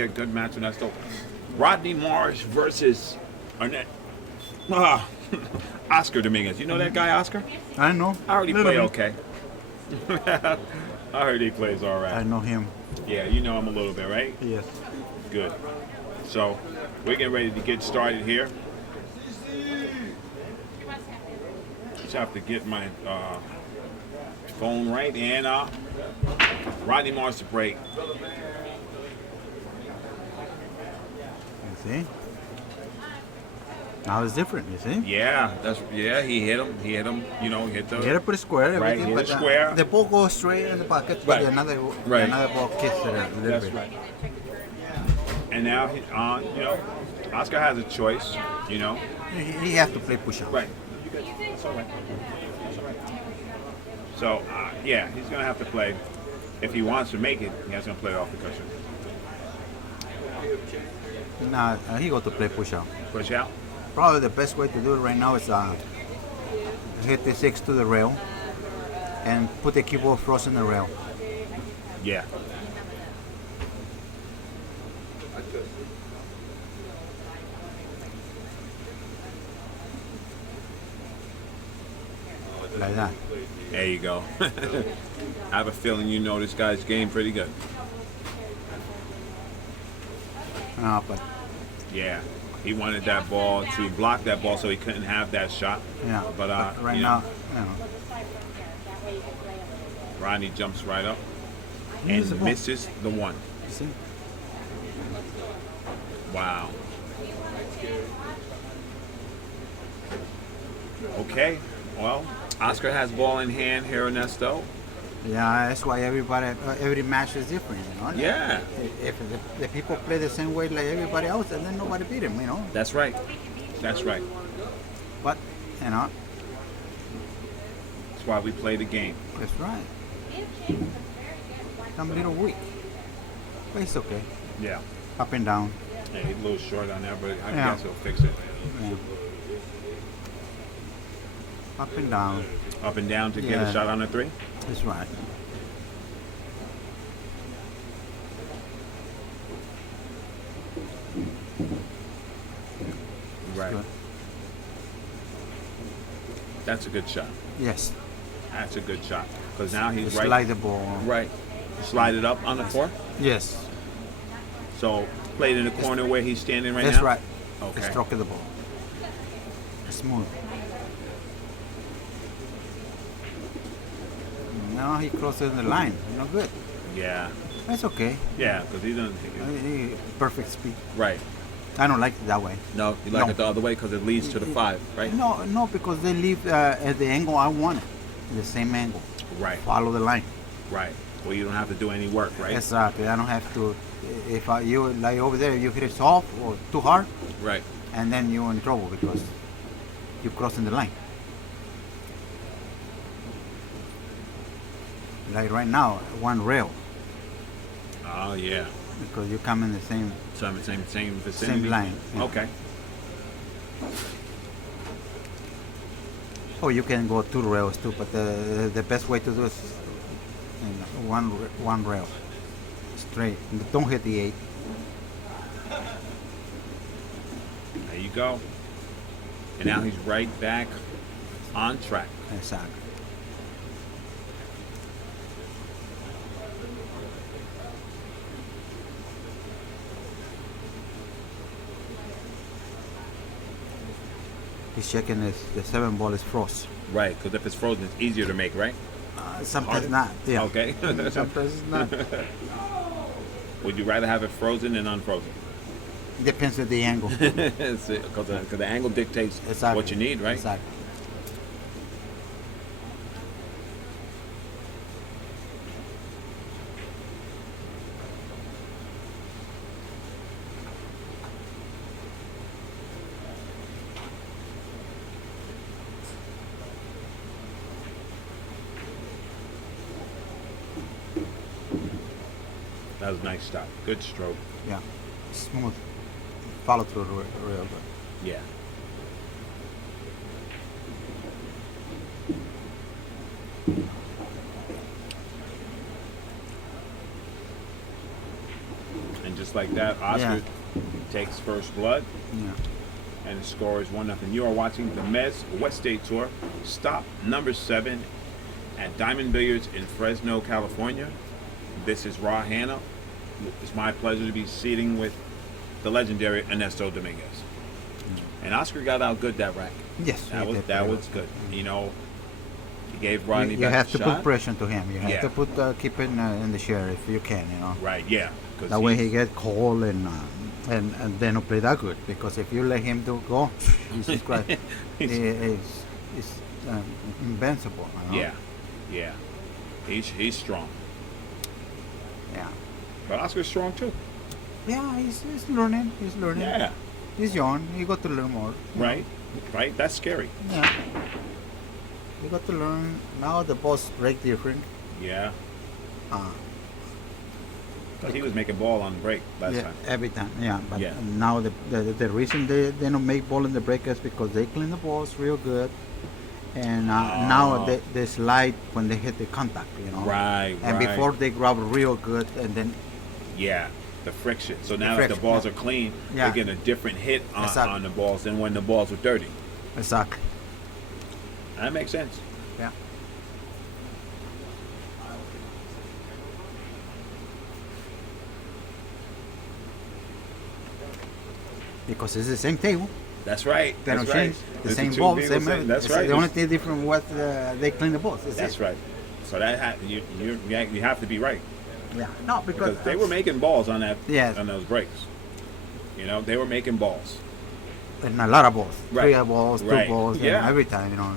A good match on that still. Rodney Marsh versus Arnett. Oscar Dominguez. You know that guy, Oscar? I know. I heard he play okay. I heard he plays all right. I know him. Yeah, you know him a little bit, right? Yes. Good. So we're getting ready to get started here. Just have to get my phone right and Rodney Marsh to break. You see? Now it's different, you see? Yeah, he hit him. He hit him, hit the Hit it pretty square, right, everything, hit it but square. the ball goes straight in the pocket, but Right. another ball kicks it a little That's bit. right. And now Oscar has a choice, He has to play push-up. Right. That's all right. That's all right. So, he's going to have to play. If he wants to make it, he has to play it off the cushion. Nah, he got to play push-up. Push out? Probably the best way to do it right now is hit the 6 to the rail and put the keyboard frozen in the rail. Yeah. Like that. There you go. I have a feeling you know this guy's game pretty good. No, but Yeah. He wanted that ball to block that ball so he couldn't have that shot. yeah. But right now, Rodney jumps right up Here's the and ball. misses the one. You see? Wow. Okay. Well, Oscar has ball in hand here, Ernesto. Yeah, that's why every match is different, Yeah. If the people play the same way like everybody else, and then nobody beat them, That's right. That's right. But, That's why we play the game. that's right. I'm a little weak, but it's okay. Yeah. Up and down. Yeah, he's a little short on there, but I Yeah. guess he'll fix it. Yeah. Up and down. Up and down to get Yeah. a shot on the three. That's right. Right. Good. That's a good shot. Yes. That's a good shot. Because now he's Just right. like the ball. Right. Slide it up on the floor. Yes. So play it in the corner where he's standing right That's now. right. Okay. The stroke of the ball. Smooth. Now he crosses the line. No good. Yeah. That's okay. Yeah, because he doesn't. Perfect speed. Right. I don't like it that way. No, you like No. it the other way because it leads to the five, right? No, because they leave at the angle I want it. The same angle. Right. Follow the line. Right. Well, you don't have to do any work, right? Exactly. I don't have to. If you like over there, you hit it soft or too hard, Right. and then you're in trouble because you're crossing the line. Like right now, one rail Oh yeah. because you come in the same Same vicinity. same line. Yeah. Okay. Or you can go two rails too, but the best way to do is one rail straight. Don't hit the 8. There you go. And now he's right back on track. Exactly. He's checking the 7 ball is frost. Right. Because if it's frozen, it's easier to make, right? Sometimes Harder? not. Yeah. Okay. Sometimes it's not. Would you rather have it frozen than unfrozen? Depends on the angle. Because the angle dictates Exactly. what you need, right? Exactly. That was a nice stop. Good stroke. Yeah. Smooth. Follow through real good. Yeah. like that. Oscar takes first blood, Yeah. and the score is 1-0. You are watching the Mezz West State Tour, stop number 7 at Diamond Billiards in Fresno, California. This is Ra Hanna. It's my pleasure to be sitting with the legendary Ernesto Dominguez. And Oscar got out good that rack. Yes. That was good. You know, he gave Rodney You back have the to shot. put pressure to him. You have Yeah. to put keep it in the share if you can. You know. Right, yeah. 'Cause That way he he's- get cold and then not play that good. Because if you let him go, Jesus Christ, he's invincible. You know? Yeah, yeah. He's strong. Yeah. But Oscar's strong too. Yeah, he's learning. He's learning. Yeah. He's young. He got to learn more. you know. Right? Right? That's scary. Yeah. You got to learn. Now the balls break different. Yeah. Uh, 'Cause he was making ball on the break last yeah, time. every time. Yeah, but Yeah. now the reason they don't make ball in the break is because they clean the balls real good, and now they slide when they hit the contact. You know. Right, And right. before they grab real good, and then Yeah. The friction. So now if friction, the balls yeah. are clean, Yeah. they're getting a different hit Exactly. on the balls than when the balls were dirty. exactly. That makes sense. Yeah. Because it's the same table. That's right. They That's don't right. change. The It's same two ball, people same saying- everything. That's It's right. The only thing different what they clean the balls. That's right. So that you have to be right. Yeah. No, because Because they were making balls on that Yes. on those breaks. You know, they were making balls. and a lot of balls. Right. 3 balls, 2 Right. balls, Yeah. every time. You know.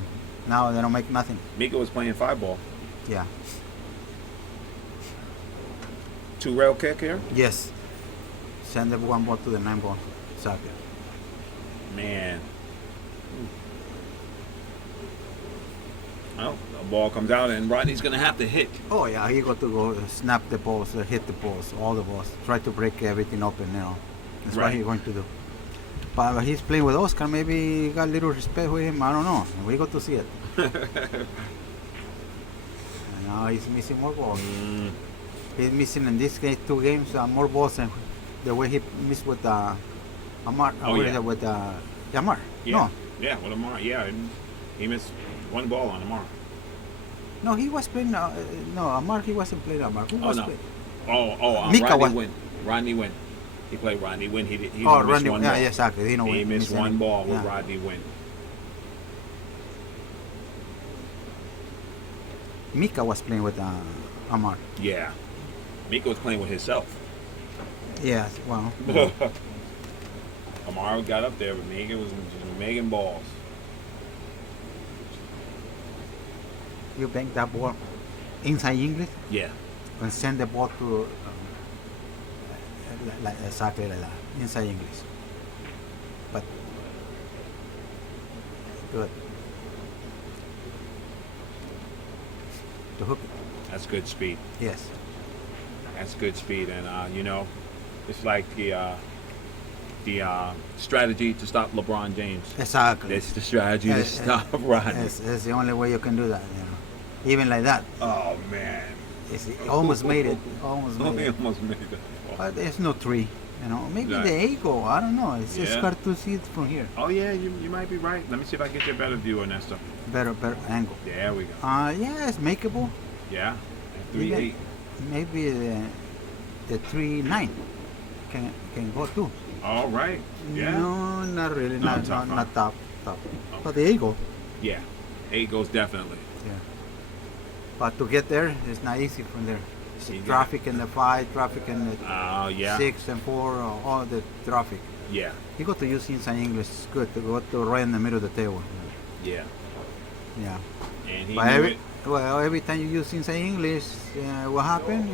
Now they don't make nothing. Mika was playing 5-ball. Yeah. 2-rail kick here. Yes. Send the 1 ball to the 9 ball. Exactly. Man. Well, the ball comes out and Rodney's gonna have to hit. Oh yeah, he got to go snap the balls, hit the balls, all the balls. Try to break everything open. You know. That's what Right. he's going to do. But he's playing with Oscar. Maybe he got a little respect with him. I don't know. We got to see it. And now he's missing more balls. He's missing in this case 2 games more balls than the way he missed with Amar. Oh, yeah. With Yamar. Yeah. No, Yeah, with Amar. Yeah, and he missed 1 ball on Amar. no, he was playing. No, Amar. He wasn't playing Amar. Who Oh was no. playing? Rodney Mika was- Wynn. Rodney Wynn. He played Rodney Wynn. He Oh, missed Rodney. 1 Yeah, ball. yeah, exactly. He, He missed 1 ball with yeah. Rodney Wynn. Mika was playing with Amar. Yeah. Mika was playing with himself. Yes. Well. Amar got up there, but Mika was just making balls. You bank that ball inside English Yeah. and send the ball to exactly like that, inside English. But good. To hook it. That's good speed. Yes. That's good speed, and you know, it's like the strategy to stop LeBron James. Exactly. It's the strategy to stop Rodney. It's the only way you can do that, you know. Even like that. Oh man, He almost made it. Almost he made it. almost made that. But there's no 3. You know, maybe Right. the 8 go. I don't know. It's just Yeah. hard to see it from here. Oh yeah, you might be right. Let me see if I can get you a better view, Ernesto. Better angle. There we go. Yeah, it's makeable. Yeah, Even 3-8. Maybe the 3-9 can go too. All right. Yeah. No, not really. No, Not top, not, not top. Top. Okay. But the eagle. Yeah. 8 goes definitely. Yeah. But to get there, it's not easy from there. It's You got traffic in the 5, traffic in the Oh yeah. 6 and 4, all the traffic. Yeah. You got to use inside English. It's good to go to right in the middle of the table. Yeah. Yeah. And he But knew every, it. well, every time you use inside English, what happened?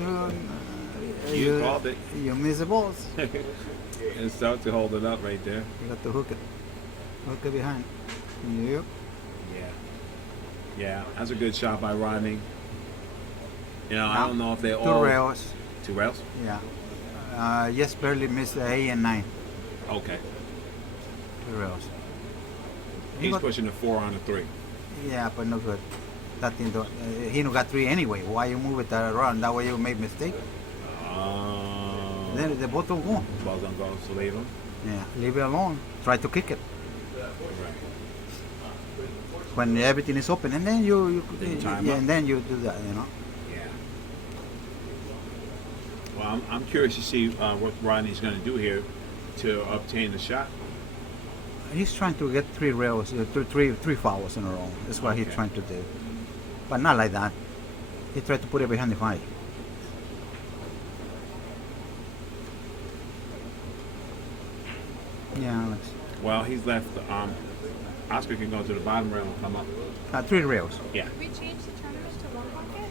You called it. You miss the balls. And start to hold it up right there. You got to hook it. Hook it behind. Yep. Yeah. Yeah. That's a good shot by Rodney. You know, I don't know if they 2 all rails. 2 rails. Yeah. Just barely missed the 8 and 9. Okay. 2 rails. He's got- pushing the 4 on the 3. Yeah, but no good. That thing don't, he no got 3 anyway. Why you move it around? That way you make mistake. then the ball don't go. The ball's gonna go, so leave him. Yeah, leave it alone. Try to kick it Right. when everything is open, and then you Then you time yeah, up. and then you do that. Yeah. Well, I'm curious to see what Rodney's gonna do here to obtain the shot. He's trying to get 3 rails, three fouls in a row. That's what he's Okay. trying to do, but not like that. He tried to put it behind the fight. Yeah, Alex. Well, he's left. Oscar can go to the bottom rail and come up. 3 rails. Yeah. We changed the tournament to 1 pocket?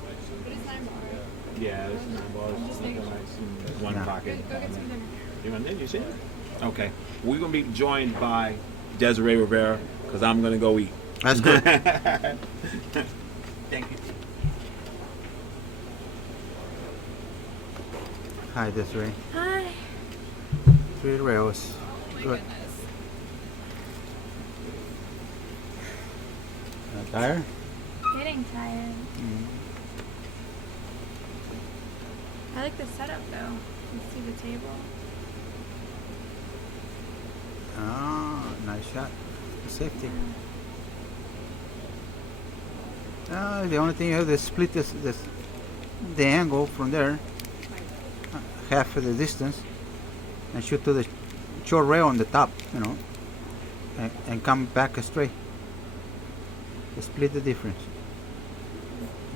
But it's 9 bars. Yeah, this 9 balls. Just Looking making nice in one Yeah. pocket. Go get some dinner. You want dinner? You see it? Okay. We're gonna be joined by Desiree Rivera because I'm gonna go eat. That's good. Thank you. Hi, Desiree. Hi. 3 rails. Oh my Good. goodness. Tired? Getting tired. Mm. I like the setup though. You see the table? Oh, nice shot. Safety. The only thing you have to split the angle from there, half of the distance, and shoot to the short rail on the top, and come back straight. Split the difference.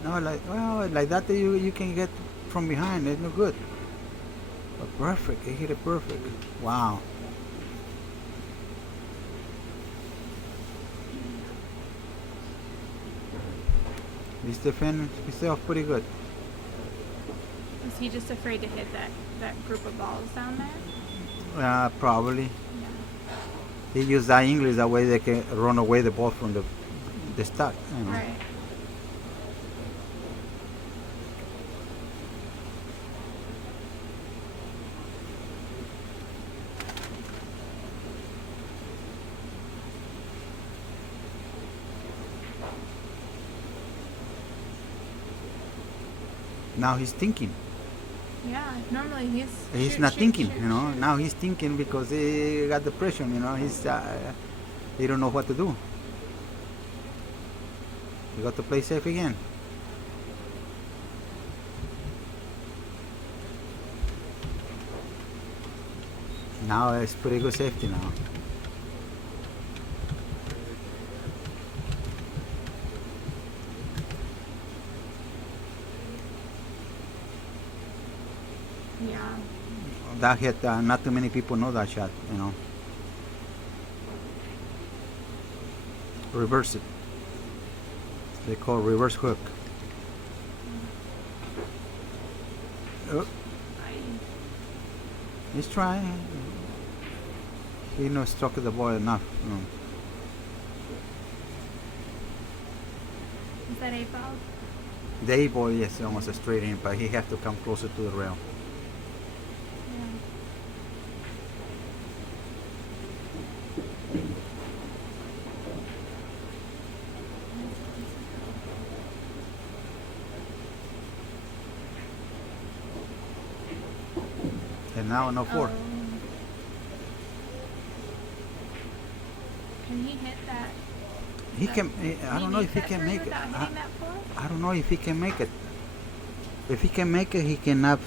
No, like that you can get from behind. It's no good. But perfect. He hit it perfect. Wow. He's defending himself pretty good. Is he just afraid to hit that group of balls down there? Probably. Yeah. He used that English that way they can run away the ball from the stack. Right. Now he's thinking. Yeah. Normally He's shoot, not shoot, thinking, shoot, you know. Now he's thinking because he got depression, you know. He don't know what to do. You got to play safe again. Now it's pretty good safety now. Yeah. That hit, not too many people know that shot, you know. Reverse it. They call reverse hook. Oh, he's trying. He knows struck the ball enough. You know. Is that 8 ball? The A ball, yes, almost a straight in, but he has to come closer to the rail. Yeah. And now no four. Can he hit that? He can. I don't know if he can make it. Without hitting that 4? I don't know if he can make it. If he can make it, he cannot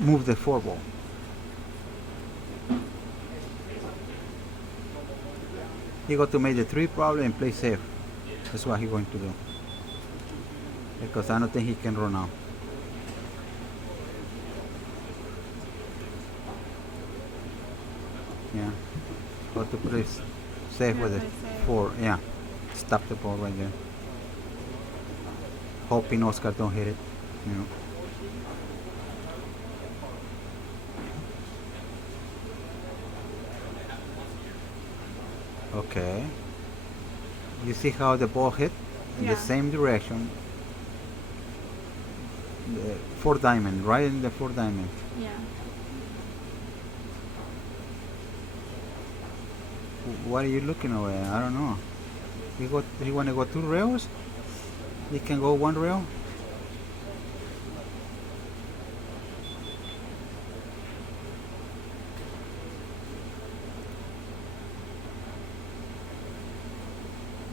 move the 4 ball. He got to make the 3 probably and play safe. That's what he's going to do. Because I don't think he can run out. Yeah. Got to play safe Yeah, with the play safe. 4. Yeah. Stop the ball right there. Hoping Oscar don't hit it. You know. Okay. You see how the ball hit in the Yeah. same direction. The 4 diamond, right in the 4 diamond. Yeah. What are you looking away? I don't know. He want to go 2 rails? He can go 1 rail?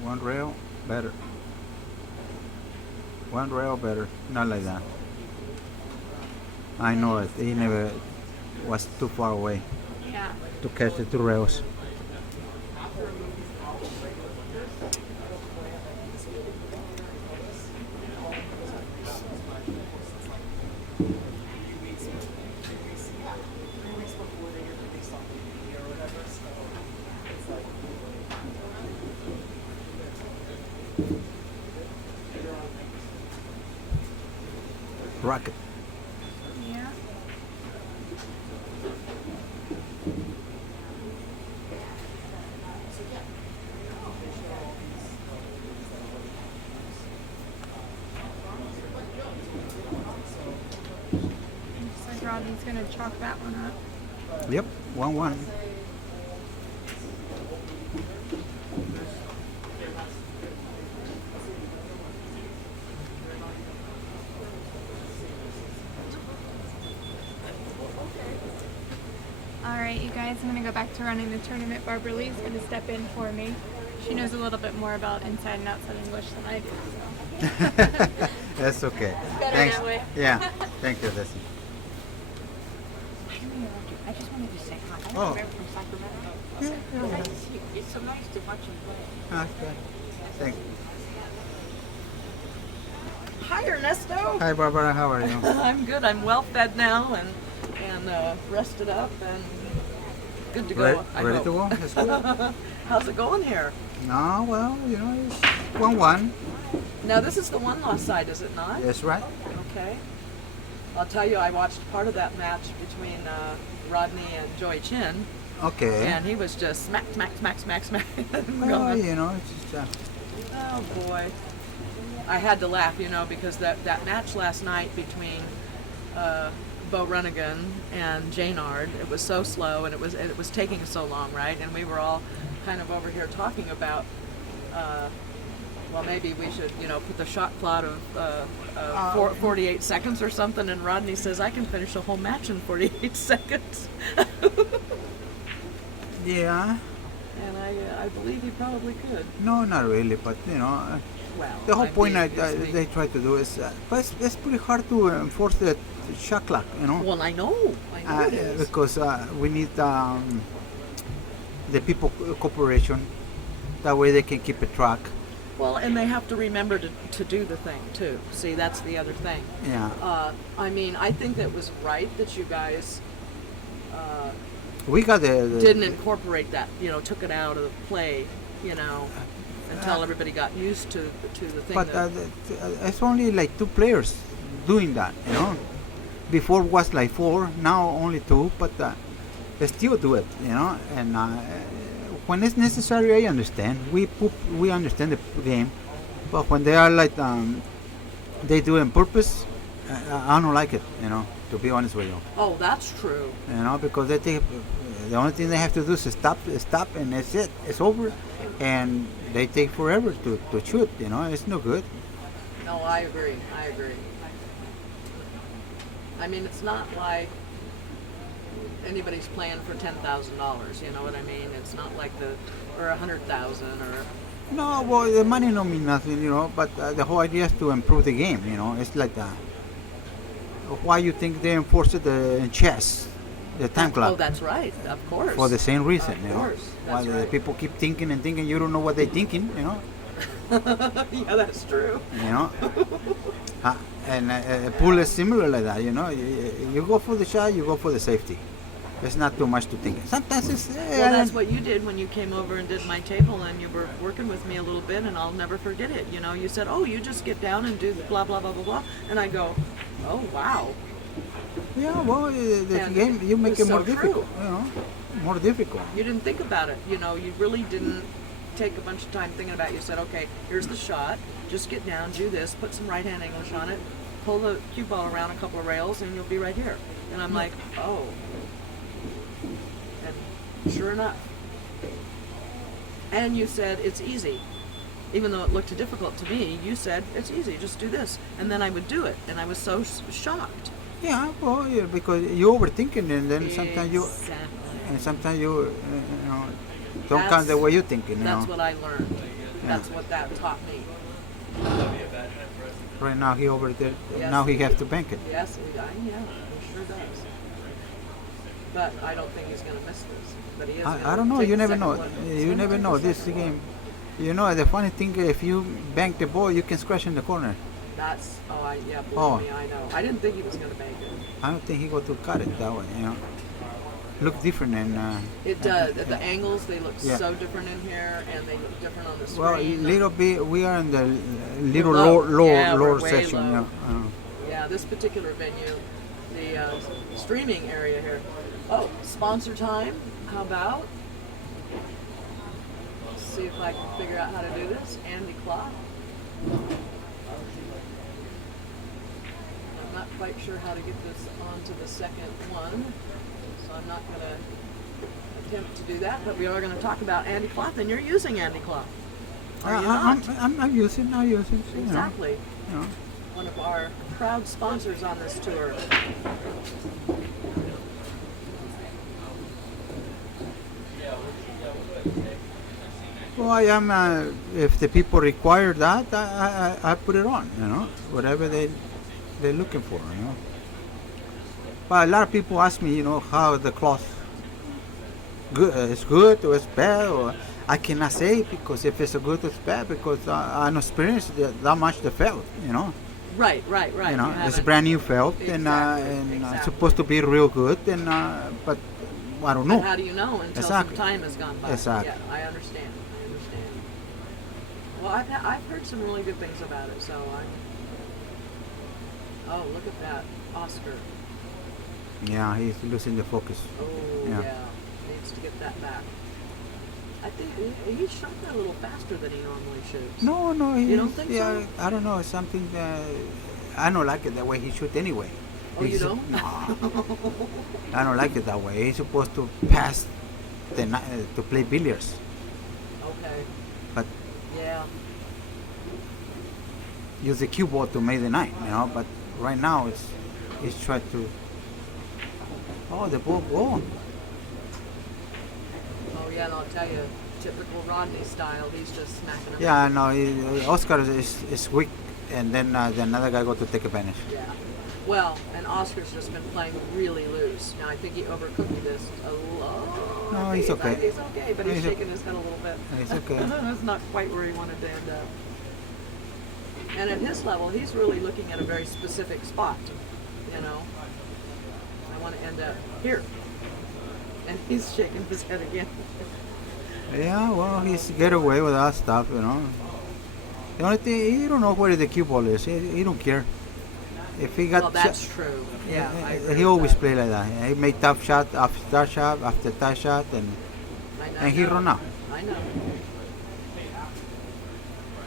One rail, better. One rail, better. Not like that. I know it. He never was too far away Yeah. to catch the 2 rails. Rocket. Yeah. Looks like Rodney's gonna chalk that one up. Yep, 1-1. Alright, you guys, I'm gonna go back to running the tournament. Barbara Lee's gonna step in for me. She knows a little bit more about inside and outside English than I do, so. That's okay. Better Thanks. that way. Yeah, thank you, Desi. I just wanted to say hi. I'm Oh. from Sacramento. Yeah, Nice to see you. It's so nice to watch you play. Okay. Thanks. Hi, Ernesto. Hi, Barbara. How are you? I'm good. I'm well fed now and rested up and good to go. Ready to go? Let's go. How's it going here? No, well, it's 1-1. Now this is the one loss side, is it not? That's right. Okay. I'll tell you, I watched part of that match between Rodney and Joey Chin, Okay. and he was just smack, smack, smack, smack, smack. Well, going. it's just, Oh boy. I had to laugh, because that match last night between Bo Runnigan and Janard, it was so slow and it was taking so long, right? And we were all kind of over here talking about, well, maybe we should, put the shot clock of 48 seconds or something. And Rodney says, I can finish a whole match in 48 seconds. yeah. And I believe he probably could. No, not really, but, Well, the whole I'm point being they try to do is, but it's pretty hard to enforce the shot clock, Well, I know it is. because we need the people cooperation. That way they can keep a track. Well, and they have to remember to do the thing too. See, that's the other thing. Yeah. I think that was right that you guys We got the didn't incorporate that. Took it out of the play. Until everybody got used to the thing. But it's only like 2 players doing that, Before was like 4, now only 2, but they still do it, And when it's necessary, I understand. We understand the game, but when they are like they do it on purpose, I don't like it, To be honest with you, Oh, that's true. Because they take the only thing they have to do is stop, and that's it. It's over, and they take forever to shoot. It's no good. No, I agree. I mean, it's not like anybody's playing for $10,000. You know what I mean? It's not like or 100,000 or. No, well, the money don't mean nothing, But the whole idea is to improve the game. It's like why you think they enforce it in chess, the time clock. Oh, that's right. Of course. For the same reason, Of course. Why That's the right. people keep thinking and thinking, you don't know what they're thinking, Yeah, that's true. And a pool is similar like that, You go for the shot, you go for the safety. There's not too much to think. Sometimes it's. Well, that's what you did when you came over and did my table, and you were working with me a little bit, and I'll never forget it. You said, "Oh, you just get down and do blah blah blah blah blah," and I go, "Oh wow." Yeah, well, the And game you make it's it so more difficult. More difficult. You didn't think about it. You really didn't take a bunch of time thinking about it. You said, "Okay, here's the shot. Just get down, do this, put some right-hand English on it, pull the cue ball around a couple of rails, and you'll be right here." And I'm like, "Oh." And sure enough. And you said it's easy. Even though it looked difficult to me, you said it's easy, just do this. And then I would do it, and I was so shocked. Yeah, well, because you're overthinking, and then sometimes you Exactly. don't count the way you're thinking. That's what I learned. That's what that taught me. Right now he over there. Yes. Now he has to bank it. Yes, yeah, he sure does. But I don't think he's going to miss this. But he is. I don't know. You never know. You never know. This game. You know, the funny thing, if you bank the ball, you can scratch in the corner. That's believe Oh. me, I know. I didn't think he was going to bank it. I don't think he got to cut it that way. You know, look different and. It does. The angles, they look Yeah. so different in here, and they look different on the screen. Well, little bit. We are in the little Low. Yeah, we're lower way section. low. Yeah. Yeah, this particular venue, the streaming area here. Oh, sponsor time. How about? Let's see if I can figure out how to do this. Andy Clock. I'm not quite sure how to get this onto the second one, so I'm not going to attempt to do that. But we are going to talk about Andy Clock, and you're using Andy Clock. Are you not? I'm using. I'm using. You know. Exactly. You know. One of our proud sponsors on this tour. Well, I am. If the people require that, I put it on. You know, whatever they're looking for. You know. But a lot of people ask me, you know, how the cloth good is good or it's bad, or I cannot say because if it's a good or it's bad because I don't experience that much the felt. You know. Right. You know, it's haven't- brand new felt and Exactly. it's supposed to be real good and but I don't know. But how do you know until Exactly. some time has gone by? Exactly. Yeah, I understand. Well, I've heard some really good things about it, so Oh, look at that, Oscar. Yeah, he's losing the focus. Oh, Yeah. yeah. Needs to get that back. I think he shot that a little faster than he normally shoots. No, You don't think yeah, so? I don't know. It's something that I don't like it the way he shoot anyway. Oh, you He's- don't? No, I don't like it that way. He's supposed to pass to play billiards, Okay. but Yeah. use the cue ball to make the night, you know. But right now he's trying to. Oh, the ball go. Oh, yeah, and I'll tell you, typical Rodney style, he's just smacking him. Yeah, no, Oscar is weak, and then the another guy got to take advantage. Yeah. Well, and Oscar's just been playing really loose. Now, I think he overcooked this a lot. No, he's okay. He's okay, but he's He's shaking his head a little bit. It's okay. That's not quite where he wanted to end up. And at his level, he's really looking at a very specific spot. You know, I want to end up here. And he's shaking his head again. Yeah, well, he's get away with that stuff, you know. The only thing, he don't know where the cue ball is. He don't care. If he got Well, that's true. Yeah, I agree he with always that. play like that. He make tough shot after tough shot after tough shot, and he run out. I know.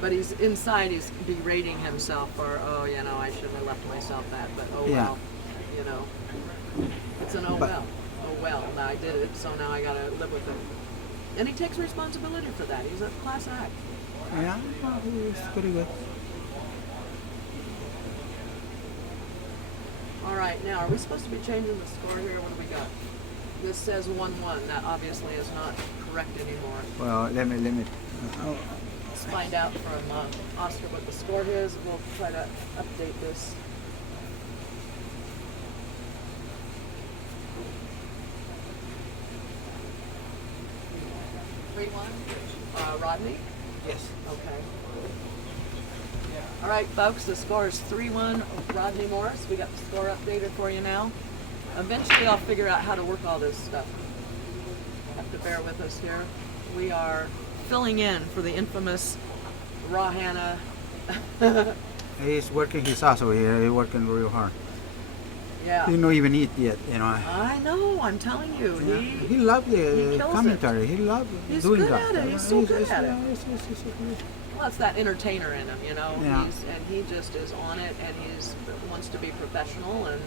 But he's inside. He's berating himself for, oh, you know, I shouldn't have left myself that. But oh Yeah. well, you know, it's an oh But- well. Oh well, now I did it, so now I gotta live with it. And he takes responsibility for that. He's a class act. Yeah, well, he's pretty good. All right, now are we supposed to be changing the score here? What do we got? This says 1-1. That obviously is not correct anymore. Well, let me. Oh, Let's find out from Oscar what the score is. We'll try to update this. Rodney? yes. Okay. All right, folks, the score is 3-1 Rodney Morris. We got the score updated for you now. Eventually, I'll figure out how to work all this stuff. Have to bear with us here. We are filling in for the infamous Raw Hannah. He's working his ass over here. He's working real hard. Yeah. He don't even eat yet, you know. I know, I'm telling you. Yeah. He He loved he the kills commentary. He loved He's doing good that. at it. He's so good at it. Yes. Well, it's that entertainer in him, you know. Yeah. He just is on it, and wants to be professional and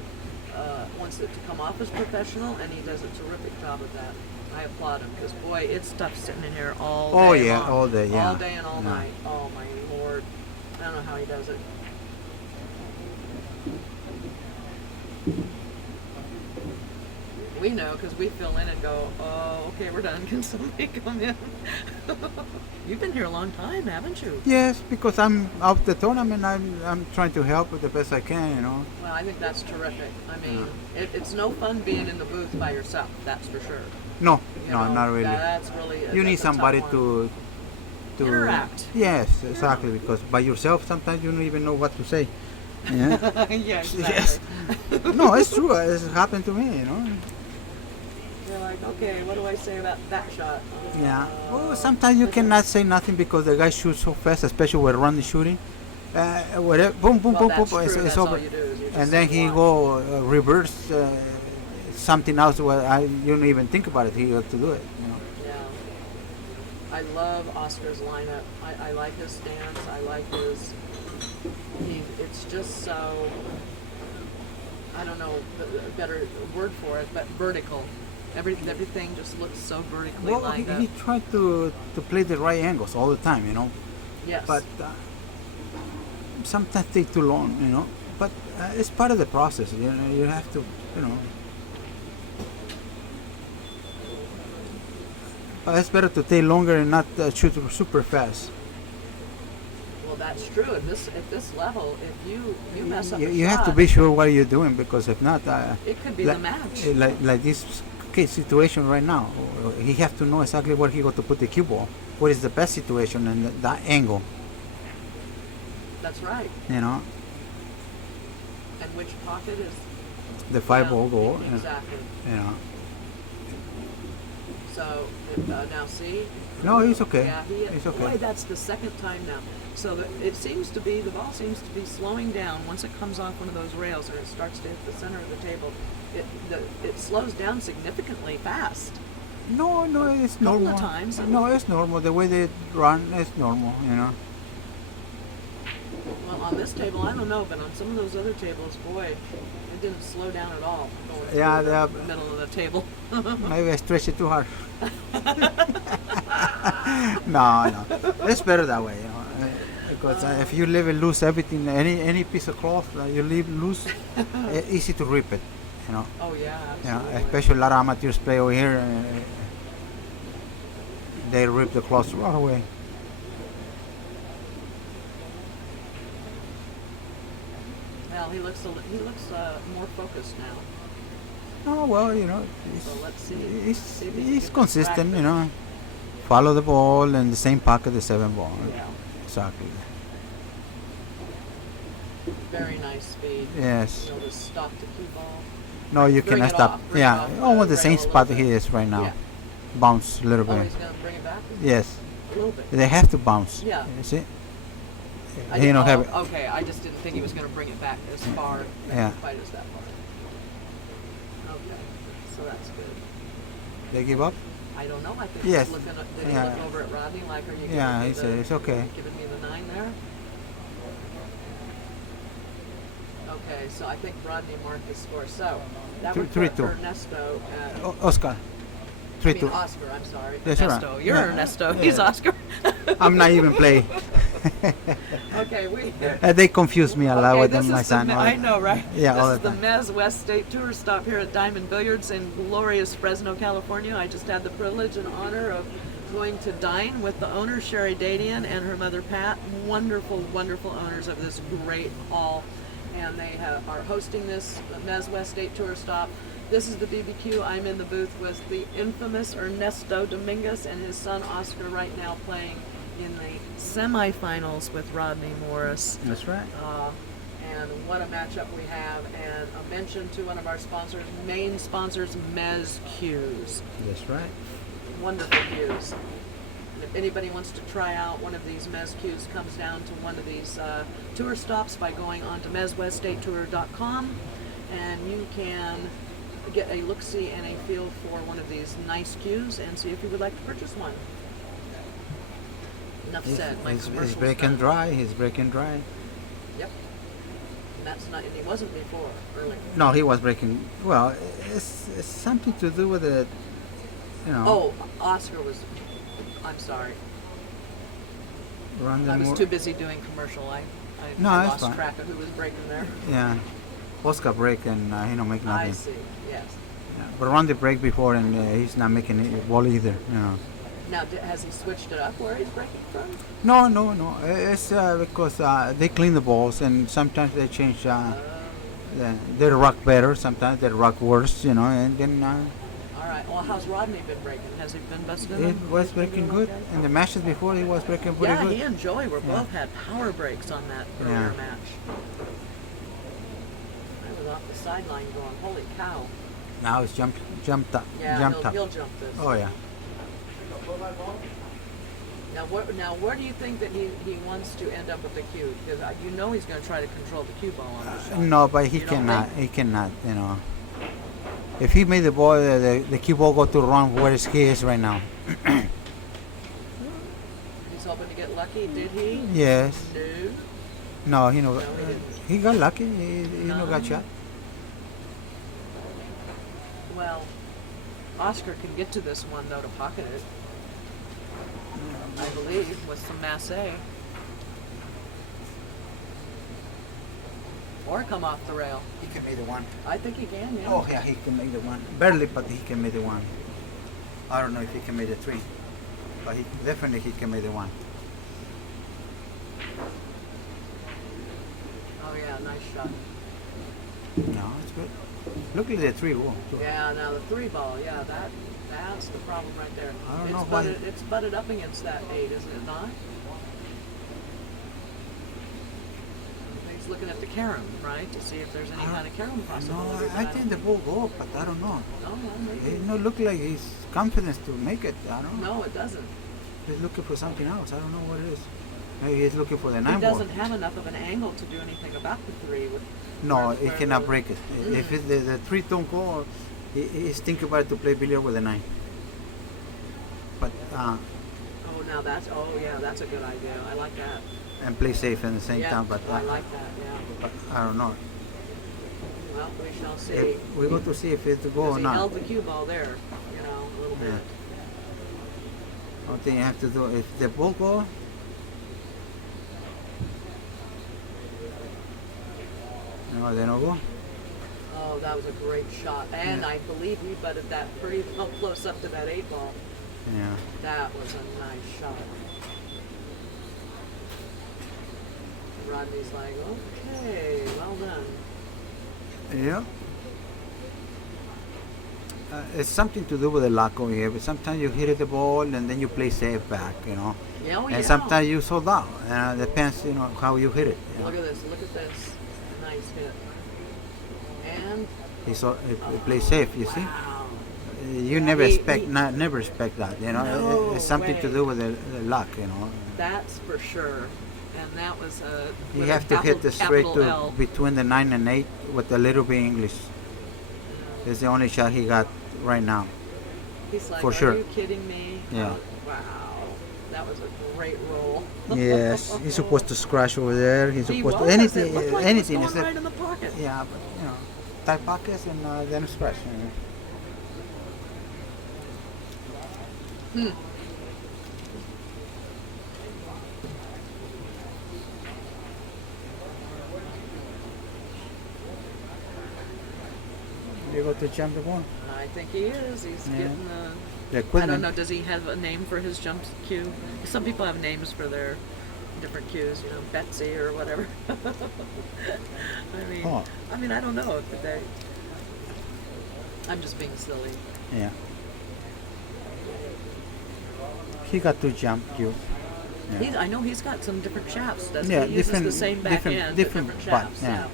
wants it to come off as professional, and he does a terrific job of that. I applaud him because boy, it's tough sitting in here all day. Oh, yeah, long. all day, yeah. All day and all Yeah. night. Oh my lord, I don't know how he does it. We know because we fill in and go, oh, Okay, we're done. Can somebody come in? You've been here a long time, haven't you? Yes, because I'm out the tournament. I'm trying to help it the best I can. You know. Well, I think that's terrific. I mean, it's no fun being in the booth by yourself, that's for sure. No, You no, know, not really. That's really. You need that's a tough somebody one. to Interact. Yes, exactly. Because by yourself, sometimes you don't even know what to say. Yeah. Yeah, exactly. Yes. No, it's true. It's happened to me. You know. You're like, okay, what do I say about that shot? Yeah. Well, sometimes you cannot say nothing because the guy shoots so fast, especially when Rodney shooting. Whatever, boom, boom, Well, boom, that's boom, true. it's That's over. all you do is you just And then sit he and go reverse something else where you don't even think about it. He got to do it. You know. Yeah. I love Oscar's lineup. I like his stance. I like his. It's just so. I don't know a better word for it, but vertical. Everything just looks so vertically Well, lined up. he tried to play the right angles all the time, you know. Yes. But sometimes take too long, you know. But it's part of the process. You know, you have to, you know. It's better to take longer and not shoot super fast. Well, that's true. At this level, if you mess up, You a have to shot, be sure what you're doing because if not, it could be the match. like this case situation right now, he have to know exactly where he got to put the cue ball. What is the best situation and that angle, That's right. you know. And which pocket is The 5 yeah, ball goal, exactly. you know. So now see. No, he's okay. Yeah, He's okay. Boy, that's the second time now. So it seems to be the ball seems to be slowing down once it comes off one of those rails and it starts to hit the center of the table. It slows down significantly fast. No, it's Couple of normal. times. No, it's normal. The way they run is normal, you know. Well, on this table, I don't know, but on some of those other tables, boy, it didn't slow down at all. Going through Yeah, the they- middle of the table. Maybe I stretch it too hard. No, it's better that way, you know. Because if you leave it loose, everything, any piece of cloth you leave loose, easy to rip it, you know. Oh yeah, You know, absolutely. especially a lot of amateurs play over here. They rip the cloth right away. Well, he looks more focused now. Oh well, you know, So let's see. he's, See if he can he's get consistent, practice. you know. Follow the ball and the same pocket, the 7 ball. Yeah, Exactly. very nice speed. Yes. You know, the stop to cue ball. No, you Bring cannot it stop. off, bring it Yeah, off, almost the bring same it a spot little he bit. is right now. Yeah. Bounce a little Oh, bit. he's gonna bring it back Yes, a little bit. they have to bounce. Yeah. You see? I He didn't- don't have it. Okay, I just didn't think he was going to bring it back as far, Yeah. quite as that far. Okay, so that's good. They give up? I don't know. I think Yes. he's looking at, did he Yeah. look over at Rodney like, are you giving Yeah, me he said it's okay. giving me the 9 there? Okay, so I think Rodney marked his score. So that would put 3-2. Ernesto at, Oscar. I mean 3-2. Oscar, I'm sorry. Yes, sir. Ernesto. You're Yeah. Ernesto. Yeah. He's Oscar. I'm not even playing. Okay, we. They confuse me a lot Okay, with this my is son. the, I know, right? Yeah, all This is the the Mezz West State Tour stop here at Diamond Billiards in glorious Fresno, California. I just had the privilege and honor of going to dine with the owner, Sherry Dadian, and her mother, Pat. Wonderful, wonderful owners of this great hall. And they are hosting this Mezz West State Tour stop. This is the BBQ. I'm in the booth with the infamous Ernesto Dominguez and his son Oscar right now playing in the semifinals with Rodney Morris. That's right. And what a matchup we have. And a mention to one of our sponsors, main sponsors, Mezz Cues. That's right. Wonderful cues. And if anybody wants to try out one of these Mezz cues, comes down to one of these tour stops by going on to MWSTtour.com, and you can get a look-see and a feel for one of these nice cues and see if you would like to purchase one. Enough said. My He's commercial's breaking done. dry. He's breaking dry. Yep. And that's not. And he wasn't before earlier. No, he was breaking. Well, it's something to do with the, you know. Oh, Oscar was. I'm sorry. Run I was more. too busy doing commercial. I No, I that's lost fine. track of who was breaking there. Yeah. Oscar break and he don't make I nothing. see. Yes. But run the brake before, and he's not making it ball either. You know. Now, has he switched it up where he's breaking from? No, no, no. It's because they clean the balls, and sometimes they change. They rock better. Sometimes they rock worse. You know, and then. All right. Well, how's Rodney been breaking? Has he been busted? It was breaking good, and the matches before he was breaking pretty Yeah, good. he and Joey were both had power breaks on that earlier match. I was off the sideline going, holy cow. Now it's jumped up, Yeah, jumped up. he'll jump this. Oh yeah. Now, where do you think that he wants to end up with the cue? Because you know he's going to try to control the cue ball on the shot. No, but he You don't cannot. think? He cannot. You know. If he made the ball, the cue ball go to run where he is right now. He's hoping to get lucky. Did he? Yes. No. No, he No, he didn't. he got lucky. He no got shot. Well, Oscar can get to this one though to pocket it. I believe with some masse. Or come off the rail. He can make the one. I think he can, yeah. Oh yeah, he can make the one. Barely, but he can make the one. I don't know if he can make the three, but definitely he can make the one. Oh yeah, nice shot. No, it's good. Look at the three ball. Yeah, now the three ball, yeah, that's the problem right there. I don't know It's why- butted, it's butted up against that 8, isn't it not? He's looking at the carom, right, to see if there's any kind of carom No, possibility. I think the ball go up, but I don't know. No, well, maybe. It no look like he's confidence to make it. I don't know. No, it doesn't. He's looking for something else. I don't know what it is. Maybe he's looking for the He 9 ball. doesn't have enough of an angle to do anything about the 3. No, where- he where cannot the- break it. If the 3 don't go, he's thinking about it to play billiard with the 9. But Oh, now that's a good idea. I like that. and play safe at the same Yeah, time. But I like that, yeah. but I don't know. Well, we shall see. We go to see if it's go Because or he not. held the cue ball there, a little bit. Yeah. One thing you have to do, if the ball go, no, they don't go. Oh, that was a great shot. And I believe he butted that pretty close up to that 8 ball. Yeah. That was a nice shot. Rodney's like, okay, well done. Yeah. It's something to do with the luck over here, but sometimes you hit the ball and then you play safe back, Yeah, oh, yeah. And sometimes you sold out. Depends, how you hit it. Look at this, look at this. Nice hit. And, He plays safe, you see? wow. You never He- expect, never expect that, No it's something to way. do with the luck, That's for sure. And that was You with a have to hit the straight capital to L. between the 9 and 8 with a little bit English. It's the only shot he got right now. He's like, for are sure. you kidding me? Yeah. Wow. That was a great roll. Yes, he's supposed to scratch over there. He's He supposed was. to anything, It looked like anything. it was Is going right in the pocket. Yeah, but tight pockets and then scratch. You able to jump the ball? I think he is. He's Yeah. getting The I equipment. don't know. Does he have a name for his jump cue? Some people have names for their different cues. Betsy or whatever. Oh. I mean, I don't know. I'm just being silly. Yeah. He got to jump cue. Yeah. I know he's got some different shafts. Doesn't Yeah, he? He uses different- the same back different- end, different but butt, different shafts. yeah.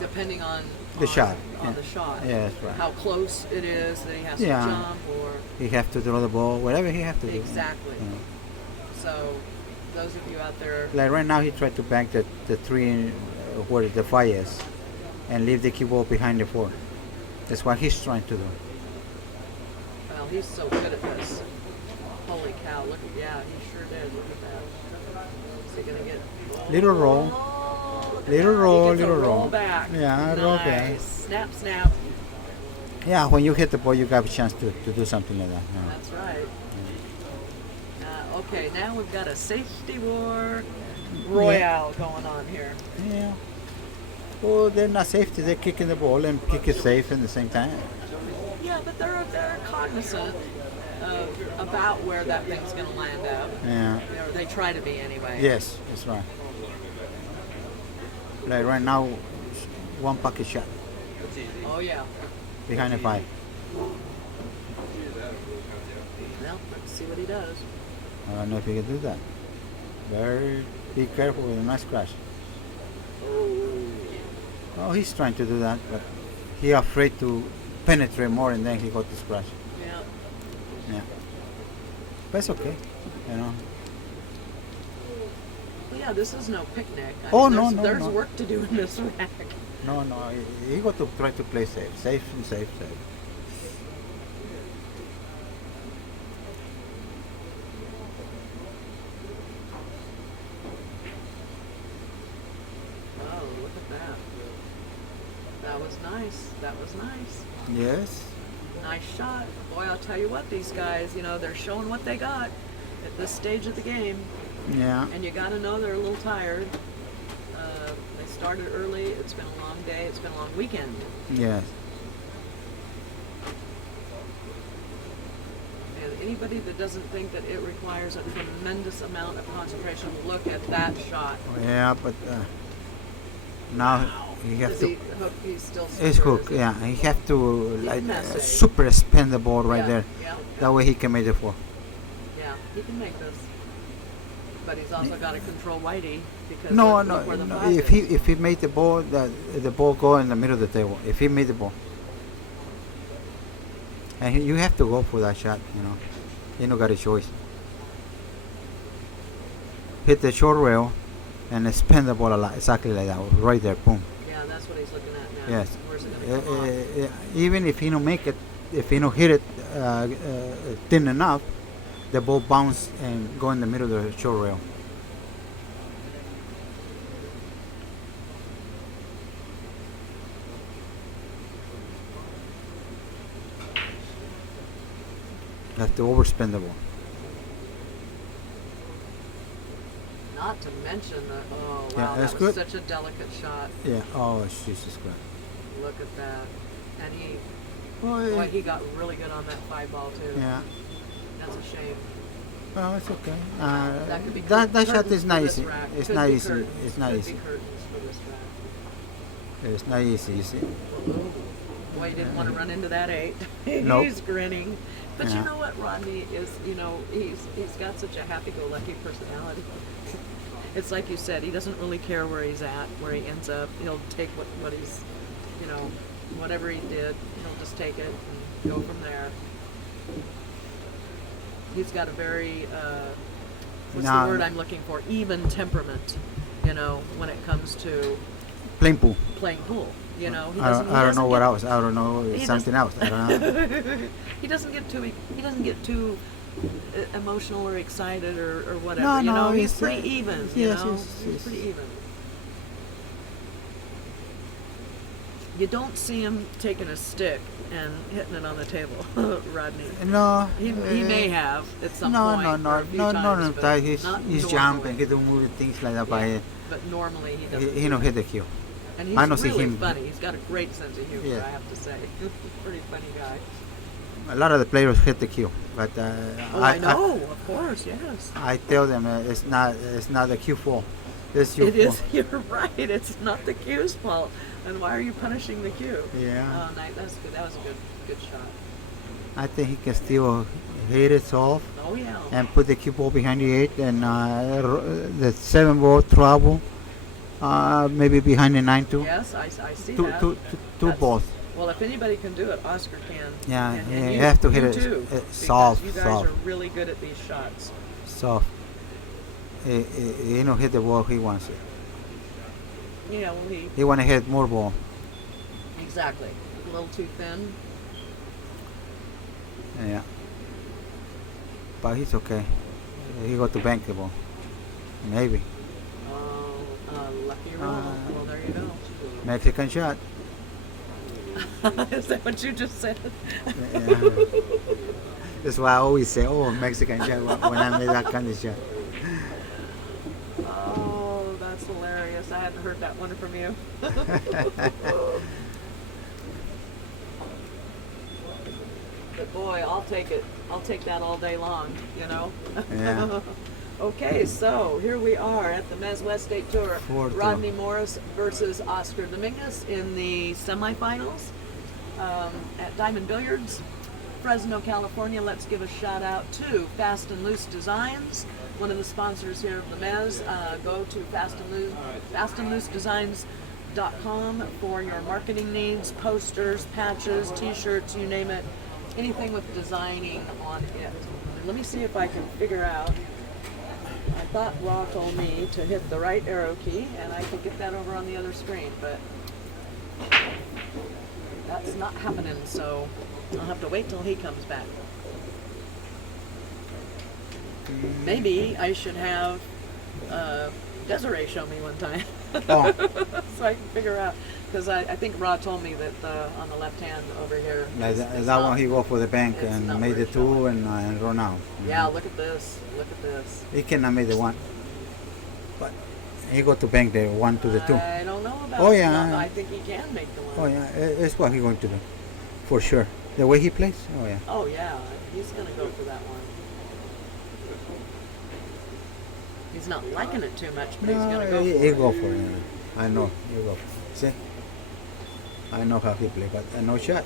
Depending on The shot, On yeah. the shot. Yeah, that's right. How close it is that he has Yeah. to jump, or He have to throw the ball, whatever he have to do. exactly. Yeah. So, those of you out there, Like right now, he tried to bank the 3 where the 5 is, and leave the cue ball behind the 4. That's what he's trying to do. well, he's so good at this. Holy cow! Look at he sure did. Look at that. Is he gonna get Little roll. Oh, look at Little that. roll, He gets a little roll roll. back. Yeah, nice. roll back. Snap, snap. Yeah, when you hit the ball, you got a chance to do something like that. Yeah. That's right. Okay, now we've got a safety war royale going on here. Yeah. Well, they're not safety. They're kicking the ball and kick it safe at the same time. Yeah, but they're cognizant about where that thing's going to land up. Yeah. Or they try to be anyway. Yes, that's right. Like right now, one pocket shot Oh yeah. behind the 5. Well, let's see what he does. I don't know if he can do that. Be careful with a nice crash. Oh, he's trying to do that, but he afraid to penetrate more, and then he got this crash. Yeah. Yeah, but it's okay, you know. Well, yeah, this is no picnic. I Oh, mean, no, there's no. work to do in this rack. No, he got to try to play safe and safe. Oh, look at that. That was nice. That was nice. Yes. Nice shot. Boy, I'll tell you what, these guys, they're showing what they got at this stage of the game. Yeah. And you got to know they're a little tired. They started early. It's been a long day. It's been a long weekend. Yes. And anybody that doesn't think that it requires a tremendous amount of concentration, look at that shot. Yeah, but now he has Is to. he hook? He's still It's super, hook. is he? Yeah, he have to like messy. super spin the ball right Yeah, there. Yeah, That way he can make the 4. yeah, he can make this. But he's also got to control Whitey because No, look where the no. flag If he made the ball, the ball go in the middle of the table. If he made the ball, and you have to go for that shot. You don't got a choice. Hit the short rail, and spin the ball a lot, exactly like that, right there, boom. Yeah, that's what he's looking at now. Yes. Where's it going to come off? Even if he don't make it, if he don't hit it thin enough, the ball bounce and go in the middle of the short rail. You have to overspin the ball. Not to mention the Yeah, wow, that's that was good. such a delicate shot. Yeah. Oh, Jesus Christ. Look at that. And he Well, he got really good on that 5 ball too. yeah. That's a shame. Well, it's okay. That could be That shot curtains is for not this easy. rack. It's Could not be easy. curtains. It's not Could easy. be curtains for this rack. It's not easy. You see. Boy, he didn't want to run into that 8. Nope. He's grinning. But Yeah. you know what, Rodney is, he's got such a happy-go-lucky personality. It's like you said, he doesn't really care where he's at, where he ends up. He'll take what he's, whatever he did, he'll just take it and go from there. He's got a very, what's Now- the word I'm looking for? Even temperament, when it comes to Playing pool. playing pool. He I doesn't. don't know what else. I don't know He something else. I don't know. He doesn't get too emotional or excited or whatever. No, he's he's, pretty even. yes, He's yes. pretty even. You don't see him taking a stick and hitting it on the table, Rodney. No. He may have at some No, point. no, or no, a few no, times, no. but He's not jumping. normally. He don't move things like that. Yeah, but normally he doesn't. He don't hit the cue. And he's I don't see really him- funny. He's got a great sense of humor, Yeah. I have to say. He's a pretty funny guy. A lot of the players hit the cue, but I know, of course, yes. I tell them it's not the cue fault. It's your It fault. is. You're right. It's not the cue's fault. And why are you punishing the cue? Yeah. Oh, nice. That's good. That was a good shot. I think he can still hit it off Oh yeah. and put the cue ball behind the 8 and the 7 ball trouble, maybe behind the 9 too. Yes, I see Two that. Two balls. Well, if anybody can do it, Oscar can. Yeah, and you have to hit you it, too, soft, because you guys soft. are really good at these shots. Soft. He don't hit the ball he wants it. Yeah, well, He want to hit more ball. exactly. A little too thin. Yeah. But he's okay. He got to bank the ball. Maybe. Lucky roll. Well, there you go. Mexican shot. Is that what you just said? Yeah. That's why I always say, oh, Mexican shot when I make that kind of shot. Oh, that's hilarious. I had heard that one from you. But boy, I'll take it. I'll take that all day long, you know? Yeah. Okay, so here we are at the Mezz West State Tour. Rodney Morris versus Oscar Dominguez in the semifinals at Diamond Billiards, Fresno, California. Let's give a shout out to Fast and Loose Designs, one of the sponsors here of the Mezz. Go to fastandloosedesigns.com for your marketing needs, posters, patches, t-shirts, you name it, anything with designing on it. And let me see if I can figure out. I thought Raw told me to hit the right arrow key, and I could get that over on the other screen, but that's not happening, so I'll have to wait till he comes back. Maybe I should have Desiree show me one time, Oh, so I can figure out, because I think Rod told me that on the left hand over here. like is that not- one he go for the bank it's and not made the worth two showing. and run out. Yeah, look at this. Look at this. He cannot make the one, but he go to bank the one to the two. I don't know about Oh, yeah. no, I think he can make the one. Oh yeah, it's what he going to do, for sure. The way he plays. Oh yeah. Oh yeah, he's gonna go for that one. He's not liking it too much, but he's gonna No, go he for it. go for it. I know. He go. See, I know how he play, but no shot.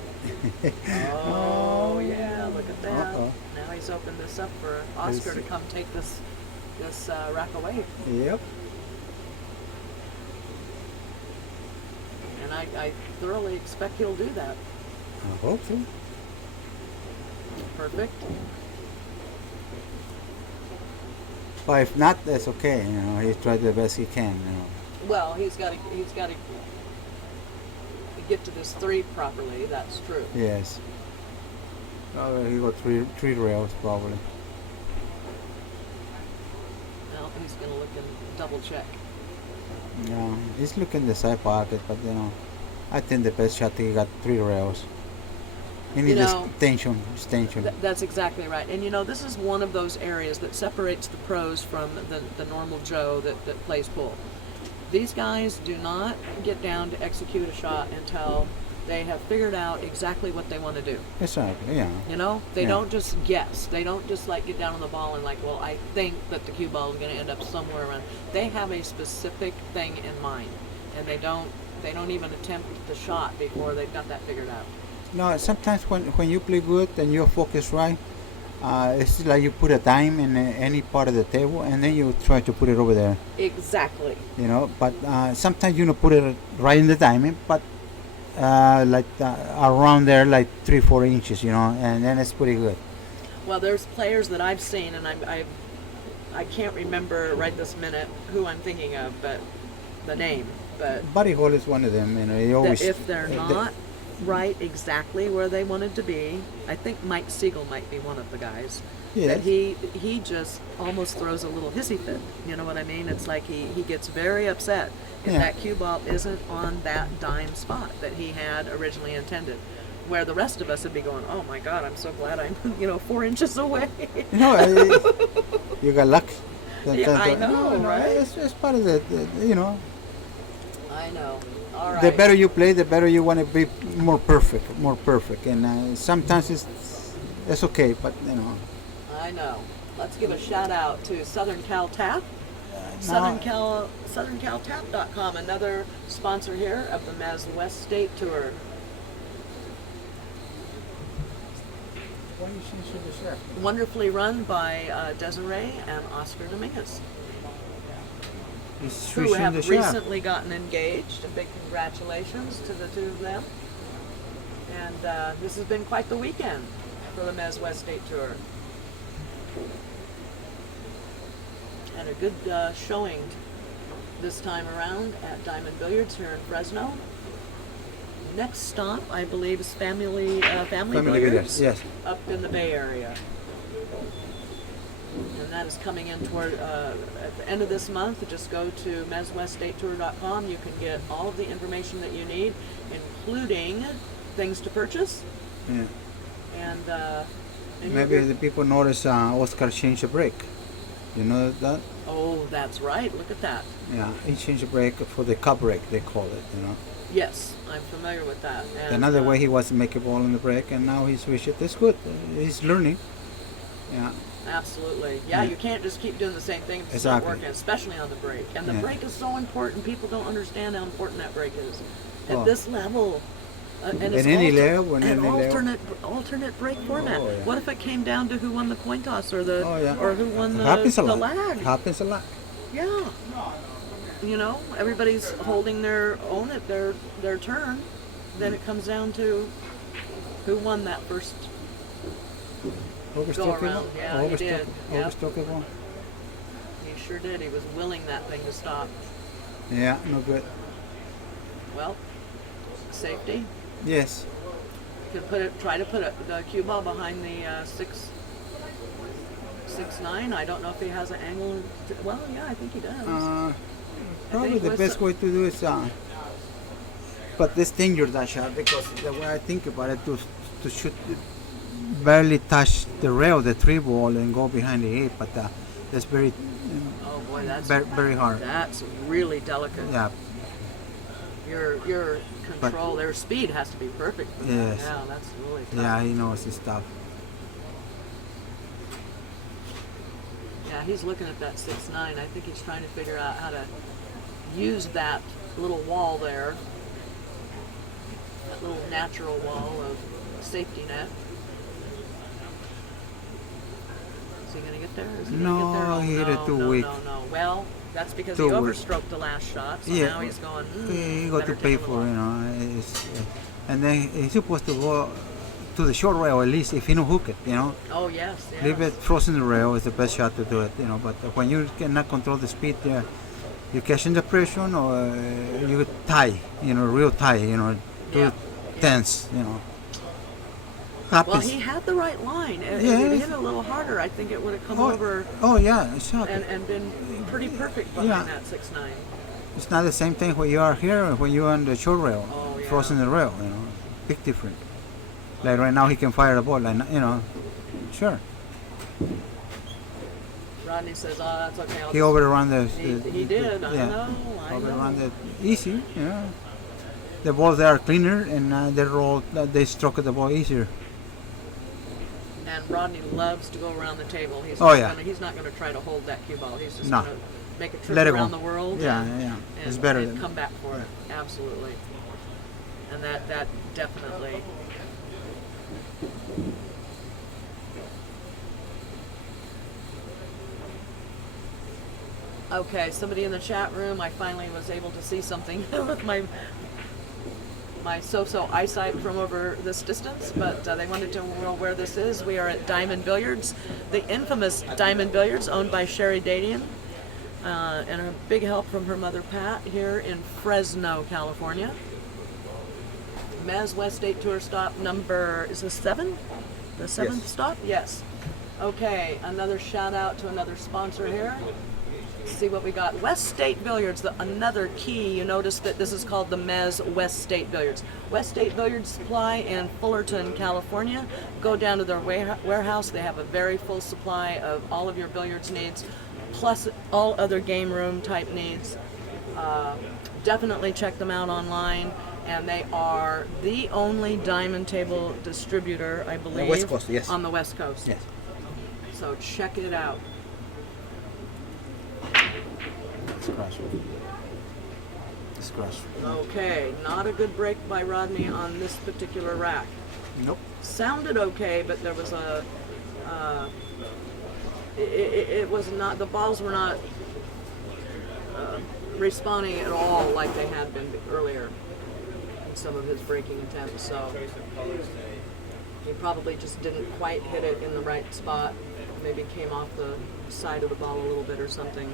Oh yeah, look at that. Uh-oh. Now he's opened this up for Oscar to come take this rack away, Yep. and I thoroughly expect he'll do that. I hope so. Perfect. But if not, that's okay. You know, he tried the best he can. You know. Well, he's got to get to this three properly. That's true. Yes. Oh, he got three rails probably. Now he's gonna look and double check. Yeah, he's looking the side pocket, but you know, I think the best shot he got three rails. He needs know, tension. That's exactly right. And you know, this is one of those areas that separates the pros from the normal Joe that plays pool. These guys do not get down to execute a shot until they have figured out exactly what they want to do. Exactly. Yeah. You know, they Yeah. don't just guess. They don't just like get down on the ball and like, well, I think that the cue ball is going to end up somewhere around. They have a specific thing in mind, and they don't even attempt the shot before they've got that figured out. No, sometimes when you play good and you're focused right, it's like you put a dime in any part of the table and then you try to put it over there. Exactly. You know, but sometimes you don't put it right in the diamond, but around there, like 3-4 inches, you know, and then it's pretty good. Well, there's players that I've seen, and I can't remember right this minute who I'm thinking of, but the name. But Buddy Hall is one of them, you know. He that always if they're not right exactly where they wanted to be, I think Mike Siegel might be one of the guys. Yes. That he just almost throws a little hissy fit. You know what I mean? It's like he gets very upset if Yeah. that cue ball isn't on that dime spot that he had originally intended. Where the rest of us would be going, oh my God, I'm so glad I'm 4 inches away. You know, you got luck. Yeah, I know, right? It's part of the you know. I know. All right. The better you play, the better you want to be more perfect. And sometimes it's okay, but you know. I know. Let's give a shout out to Southern Cal Tap. SouthernCalTap.com, another sponsor here of the Mezz West State Tour. Wonderfully run by Desiree and Oscar Dominguez, He's who switching the have shaft. recently gotten engaged. A big congratulations to the two of them. And this has been quite the weekend for the Mezz West State Tour. Had a good showing this time around at Diamond Billiards here in Fresno. Next stop, I believe, is Family Billiards, Yes. up in the Bay Area. And that is coming in toward at the end of this month. Just go to MWSTtour.com. You can get all of the information that you need, including things to purchase. Yeah. And Maybe the people notice Oscar changed the brake. You know that? Oh, that's right. Look at that. Yeah, he changed the brake for the cup brake, they call it, you know. Yes, I'm familiar with that. And, Another way he was to make a ball on the brake, and now he switched it. That's good. He's learning. Yeah. Absolutely. Yeah, Yeah. you can't just keep doing the same thing if it's Exactly. not working, especially on the brake. And the Yeah. brake is so important. People don't understand how important that brake is. At Oh. this level, and In it's any level, in an any level. alternate brake format. Oh, yeah. What if it came down to who won the coin toss or the Oh, yeah. or who won the, Happens a the lot. lag? Happens a lot. Yeah. You know, everybody's holding their own at their turn. Then it comes down to who won that first. Overstock it. around. Yeah, he did. Yep. Overstock it. He sure did. He was willing that thing to stop. Yeah, no good. Well, safety. Yes. Could try to put the cue ball behind the 6.9. I don't know if he has an angle. Well, yeah, I think he does. Probably the with best way to do is, but this dangerous that shot, because the way I think about it, to shoot, barely touch the rail, the three ball, and go behind the 8, but that's very, Oh boy, that's very hard. that's really delicate. Yeah. Your control, their speed has to be perfect. For that. Yes. Yeah, that's really tough. Yeah, he knows his stuff. Yeah, he's looking at that 6.9. I think he's trying to figure out how to use that little wall there, that little natural wall of safety net. Is he going to get there? Is he No, gonna get there? Oh, he hit it no, too no, weak. No. Well, that's because Too he weak. overstroked the last shot, so Yeah. now he's going, He got better to pay take a for, look. you know. And then he's supposed to go to the short rail at least if he don't hook it, you know. Oh, yes, yes. Leave it frozen the rail is the best shot to do it, you know. But when you cannot control the speed, you catching the pressure or you tie, you know, real tie, you know, too Yeah. tense, you know. Well, Happens. he had the right line. If Yeah. he'd hit it a little harder, I think it would have come over Oh yeah, it's shot. and been pretty perfect behind Yeah. that 6.9. It's not the same thing when you are here and when you are on the short rail, Oh, yeah. frozen the rail, you know. Big difference. Like right now, he can fire the ball, like, you know. Sure. Rodney says, "Oh, that's okay." I'll He just-" overrun the. He did. I yeah. know. I Overrun know. it easy, yeah. The balls they are cleaner and they struck the ball easier. And Rodney loves to go around the table. He's Oh, not yeah. Gonna, he's not going to try to hold that cue ball. He's just No. going to make a trip Let it around go. the world. Yeah, and, yeah. And, It's better and than- come back for it. Absolutely. And that definitely. Okay, somebody in the chat room, I finally was able to see something with my so-so eyesight from over this distance, but they wanted to know where this is. We are at Diamond Billiards, the infamous Diamond Billiards, owned by Sherry Dadian, and a big help from her mother Pat here in Fresno, California. Mezz West State Tour stop number, is this 7? The 7th Yes. stop? Yes. Okay, another shout out to another sponsor here. Let's see what we got. West State Billiards, another key. You notice that this is called the Mezz West State Billiards. West State Billiards supply in Fullerton, California. Go down to their warehouse. They have a very full supply of all of your billiards needs, plus all other game room type needs. Definitely check them out online. And they are the only diamond table distributor, I believe, West Coast, yes. on the West Coast. Yes. So check it out. Scratch. Okay, not a good break by Rodney on this particular rack. Nope. Sounded okay, but there was it was not, the balls were not responding at all like they had been earlier in some of his breaking attempts, so he probably just didn't quite hit it in the right spot. Maybe came off the side of the ball a little bit or something.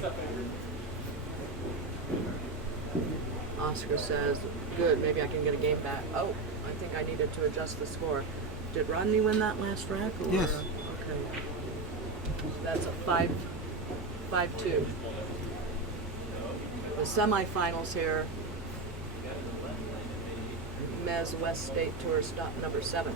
Oscar says, good, maybe I can get a game back. Oh, I think I needed to adjust the score. Did Rodney win that last rack? Or? Yes. Okay. That's a 5-2. The semifinals here. Mezz West State Tour stop number 7.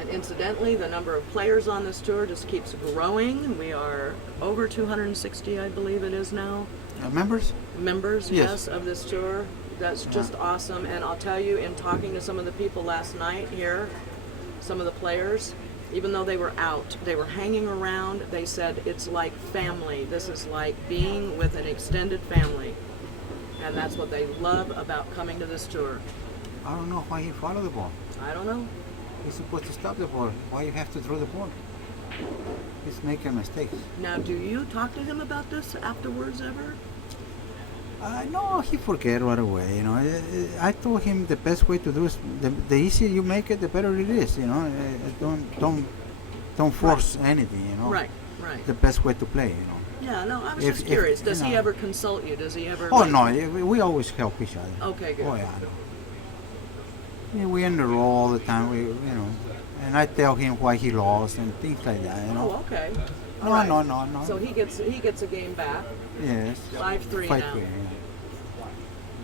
And coincidentally, the number of players on this tour just keeps growing. We are over 260, I believe it is now. Members? Members, Yes. yes, of this tour. That's just awesome. And I'll tell you, in talking to some of the people last night here, some of the players, even though they were out, they were hanging around. They said it's like family. This is like being with an extended family. And that's what they love about coming to this tour. I don't know why he followed the ball. I don't know. He's supposed to stop the ball. Why you have to throw the ball? He's making mistakes. Now, do you talk to him about this afterwards ever? No, he forget right away. You know, I told him the best way to do is the easier you make it, the better it is. You know, don't force anything. You know, Right, right. the best way to play. You know. Yeah, no, I was If- just curious. if, Does you he know- ever consult you? Does he ever? Oh like- no, we always help each other. Okay, good. Oh yeah. Yeah, we in the row all the time. We, you know, and I tell him why he lost and things like that. You know. Oh, okay. No, All right. no. So he gets a game back. Yes. 5-3 5-3, now. yeah.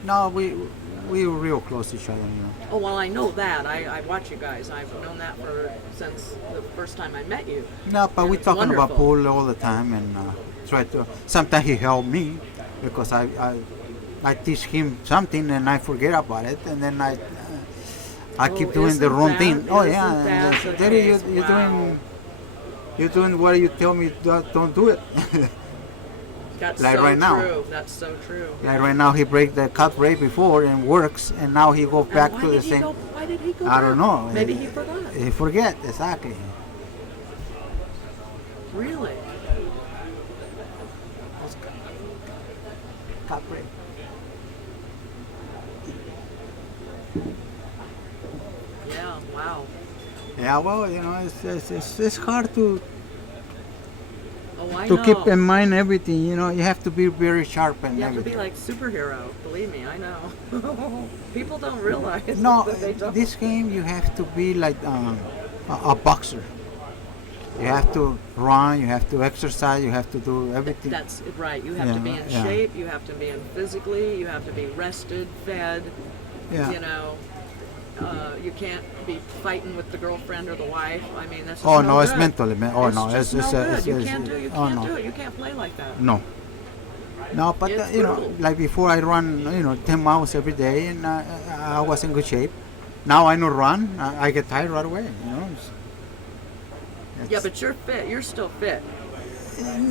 No, we were real close to each other. You know. Oh well, I know that. I watch you guys. I've known that since the first time I met you. No, but And we it's talking about wonderful. pool all the time and try to. Sometimes he help me because I teach him something and I forget about it and then I Oh, keep doing the isn't wrong that- thing. Oh isn't yeah, that the Daddy, case? you're Wow. doing what you tell me don't do it. That's Like so right now. true. That's so true. Like right now he break the cut rate before and works and now he go And back why to the did he same. go? Why did he go? I don't back? know. Maybe he forgot. He forget exactly. Really? Cut rate. Yeah. Wow. Yeah, well, you know, it's hard to Oh, I to know. keep in mind everything. You know, you have to be very sharp and You have to everything. be like superhero. Believe me, I know. People don't realize No, that they don't. this game you have to be like a boxer. You have to run, you have to exercise, you have to do everything. That's right. You have to be in Yeah. shape. You have to be in physically. You have to be rested, fed. Yeah. You know, you can't be fighting with the girlfriend or the wife. I mean, that's just Oh no, it's good. mentally. Oh It's no, just no good. You can't do. You oh can't no, do it. You can't play like that. no. No, but It's you know, brutal. like before I run, 10 miles every day, and I was in good shape. Now I don't run, I get tired right away. You know. Yeah, but you're fit. You're still fit.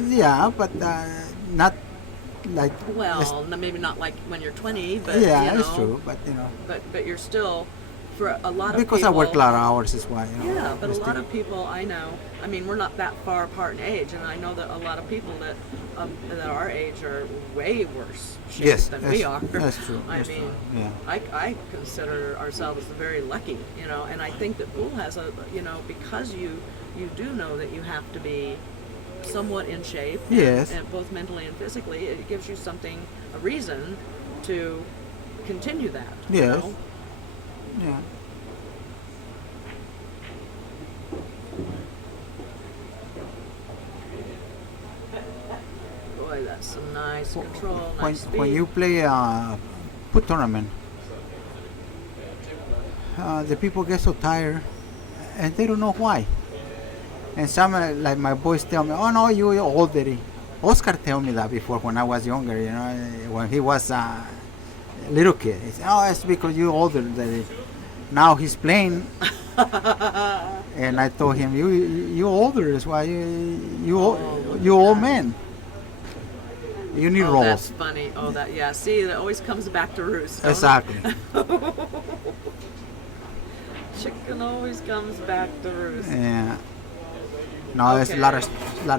Yeah, but not like. Well, maybe not like when you're 20, but yeah, you know, it's true, but But you're still, for a lot of because people. I work a lot of hours, is why. Yeah, but a it's lot still- of people I know. I mean, we're not that far apart in age, and I know that a lot of people that our age are way worse shape Yes, than we that's- are. that's true, I that's mean, true, yeah. I consider ourselves very lucky, and I think that pool has because you do know that you have to be somewhat in shape, Yes. and both mentally and physically, it gives you a reason to continue that. you Yes. know? Yeah. Boy, that's some nice control, When, nice speed. when you play a pool tournament, the people get so tired and they don't know why. And some, like my boys tell me, oh no, you're old, Daddy. Oscar tell me that before when I was younger, when he was a little kid. He said, oh, it's because you're older, Daddy. Now he's playing. And I told him, you older, is why you old man. You need Oh, that's roles. funny. Oh, yeah. See, that always comes back to roost. don't it? Exactly. Chicken always comes back to roost. Yeah. No, it's a lot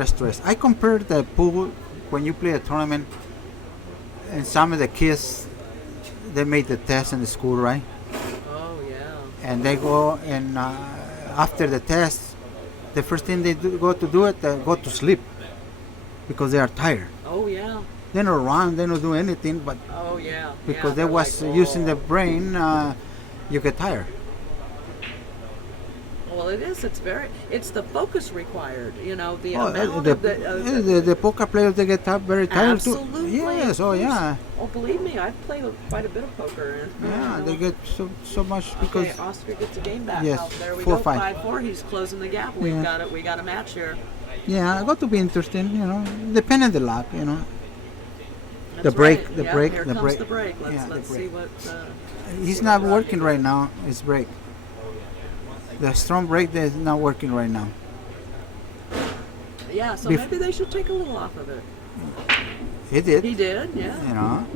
of stress. I compare the pool when you play a tournament, and some of the kids, they make the test in the school, right? Oh, yeah. And they go and after the test, the first thing they go to do it, they go to sleep because they are tired. Oh, yeah. They don't run, they don't do anything, but Oh, yeah. because yeah, they they're was like, using oh. the brain, you get tired. Oh, well, it is. It's the focus required. You know, the Oh, amount the, of the poker players, they get very tired too. absolutely. Yes, of oh course. yeah. Oh, believe me, I've played quite a bit of poker. And, Yeah, they get so much because Okay, Oscar gets a game back. Yes, Oh, there we 4-5. go. 5-4. He's closing the gap. We've Yeah. got it. We got a match here. yeah, it got to be interesting, you know, depending on the luck, you know. That's The break, right. the Yeah, break, Here the comes break. the break. Let's Yeah, the let's break. see what. He's not working right now. His break. The strong break that is not working right now. Yeah. So Bef- maybe they should take a little off of it. He did. He did. Yeah. You know.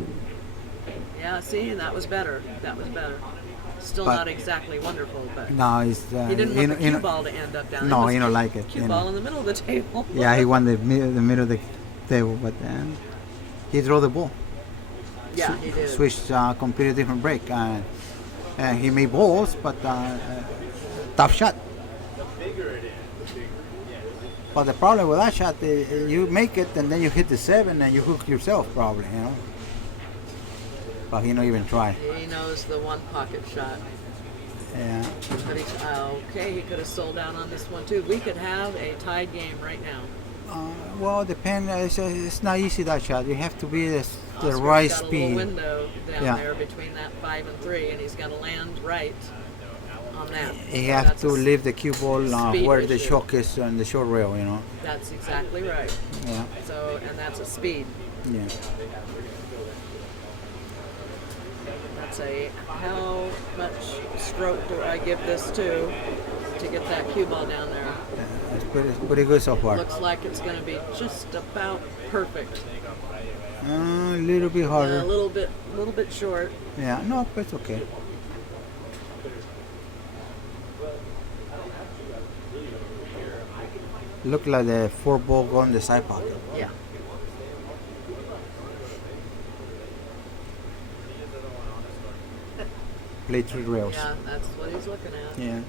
Yeah. See, that was better. That was better. Still But- not exactly wonderful, but. No, he's. He didn't you want know, the you cue know, ball to end up down. No, It he was don't like it. Cue you ball know. in the middle of the table. Yeah, he won the middle of the table, but then he drew the ball. Yeah, he did. Switched completely different break. He made balls, but tough shot. But the problem with that shot, you make it and then you hit the 7 and you hook yourself probably, you know. But he not even try. He knows the one pocket shot. Yeah. But okay, he could have sold out on this one too. We could have a tied game right now. Well, depends. It's not easy that shot. You have to be the Oscar's right got a speed. little window down Yeah. there between that 5 and 3, and he's got to land right on that. You So have that's to a- leave the cue ball speed where the issue. shock is on the short rail, you know. That's exactly right. Yeah. So, and that's a speed. Yeah. That's a how much stroke do I give this to get that cue ball down there? It's pretty good so far. Looks like it's going to be just about perfect. A little bit A harder. little bit short. Yeah, no, but it's okay. Look like the 4 ball go in the side pocket. Yeah. Play 3 rails. Yeah, that's what he's looking at. Yeah.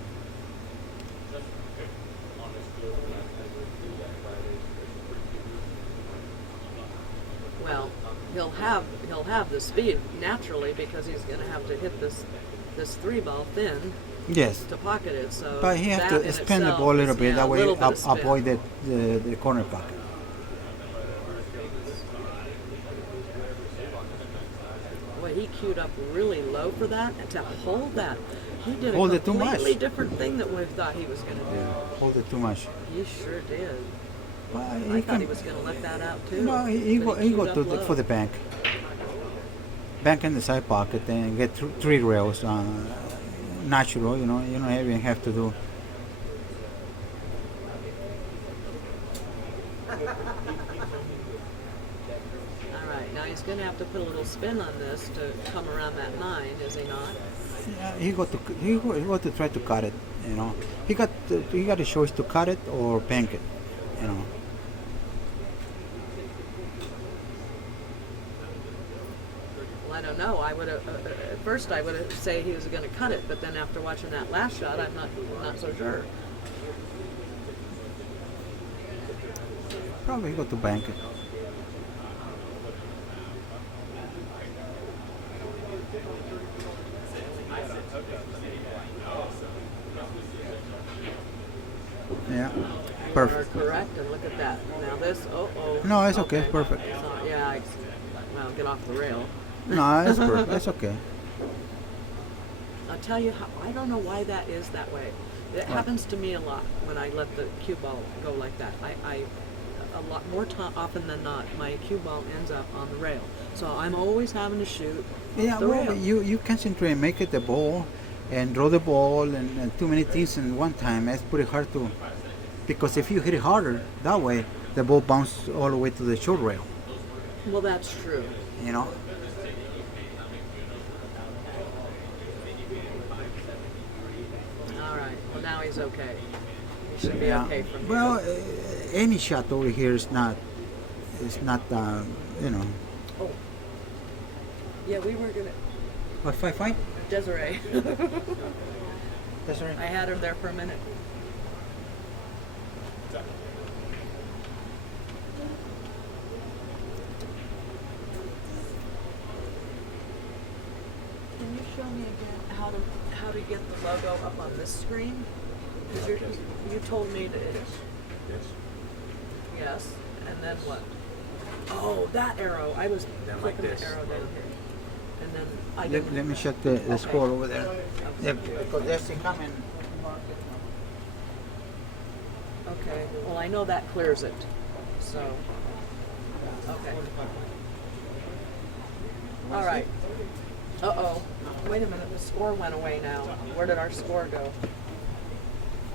Well, he'll have the speed naturally because he's going to have to hit this 3 ball thin Yes. to pocket it. So But he has that to in spin the itself ball a little is, bit. yeah, That a way little bit of spin. avoid the corner pocket. Boy, he queued up really low for that, and to hold that, he did Hold a it too much. completely different thing than we thought he was going to do. Hold it too much. He sure did. Well, I thought he was going to let that out too. No, he but go queued up to low. for the bank. Bank in the side pocket and get 3 rails. Natural, you know. You don't even have to do. All right, now he's going to have to put a little spin on this to come around that 9, is he not? Yeah, he got to try to cut it. You know, he got a choice to cut it or bank it. You know. Well, I don't know. I would have at first I would have say he was going to cut it, but then after watching that last shot, I'm not so sure. Probably he got to bank it. Yeah, You perfect. are correct, and look at that. Now this, No, it's okay, perfect. So, yeah, well, get off the rail. No, it's perfect. It's okay. I'll tell you how, I don't know why that is that way. It happens to me a lot when I let the cue ball go like that. I a lot more often than not, my cue ball ends up on the rail. So I'm always having to shoot Yeah, the well, rail. you concentrate, make it the ball, and draw the ball, and too many things in one time. It's pretty hard to, because if you hit it harder that way, the ball bounces all the way to the short rail. Well, that's true. You know. All right. Well, now he's okay. He should be Yeah. okay from Well, here. any shot over here is not, you know. Oh. Yeah, we were gonna What 5-5? Desiree. That's right. I had her there for a minute. Can you show me again how to get the logo up on this screen? You told me to. Yes. Yes. And then what? Oh, that arrow. I was Then like clicking this. the arrow down here. And then I Let, didn't. let me check the score over there. Yeah, because there's a coming. Okay. Well, I know that clears it. So. Okay. All right. Uh-oh. Wait a minute. The score went away now. Where did our score go?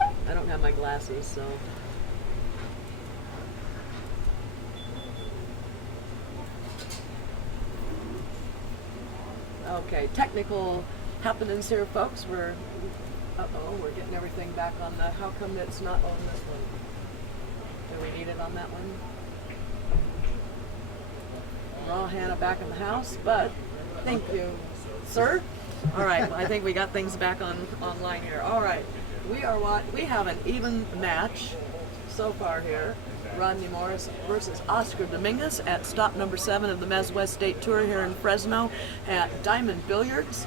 I don't have my glasses, so. Okay, technical happenings here, folks. We're getting everything back on the. How come it's not on this one? Do we need it on that one? Raw Hannah back in the house, but thank you, sir. All right, I think we got things back online here. All right, we have an even match so far here. Rodney Morris versus Oscar Dominguez at stop number 7 of the Mezz West State Tour here in Fresno at Diamond Billiards.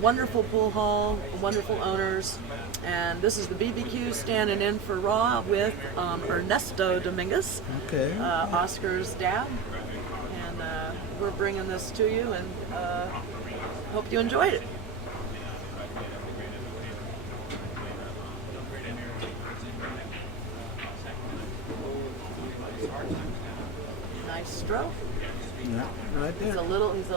Wonderful pool hall, wonderful owners, and this is the BBQ standing in for Raw with Ernesto Dominguez, Okay. Oscar's dad, and we're bringing this to you, and hope you enjoyed it. Nice stroke. Yeah, right He's there. a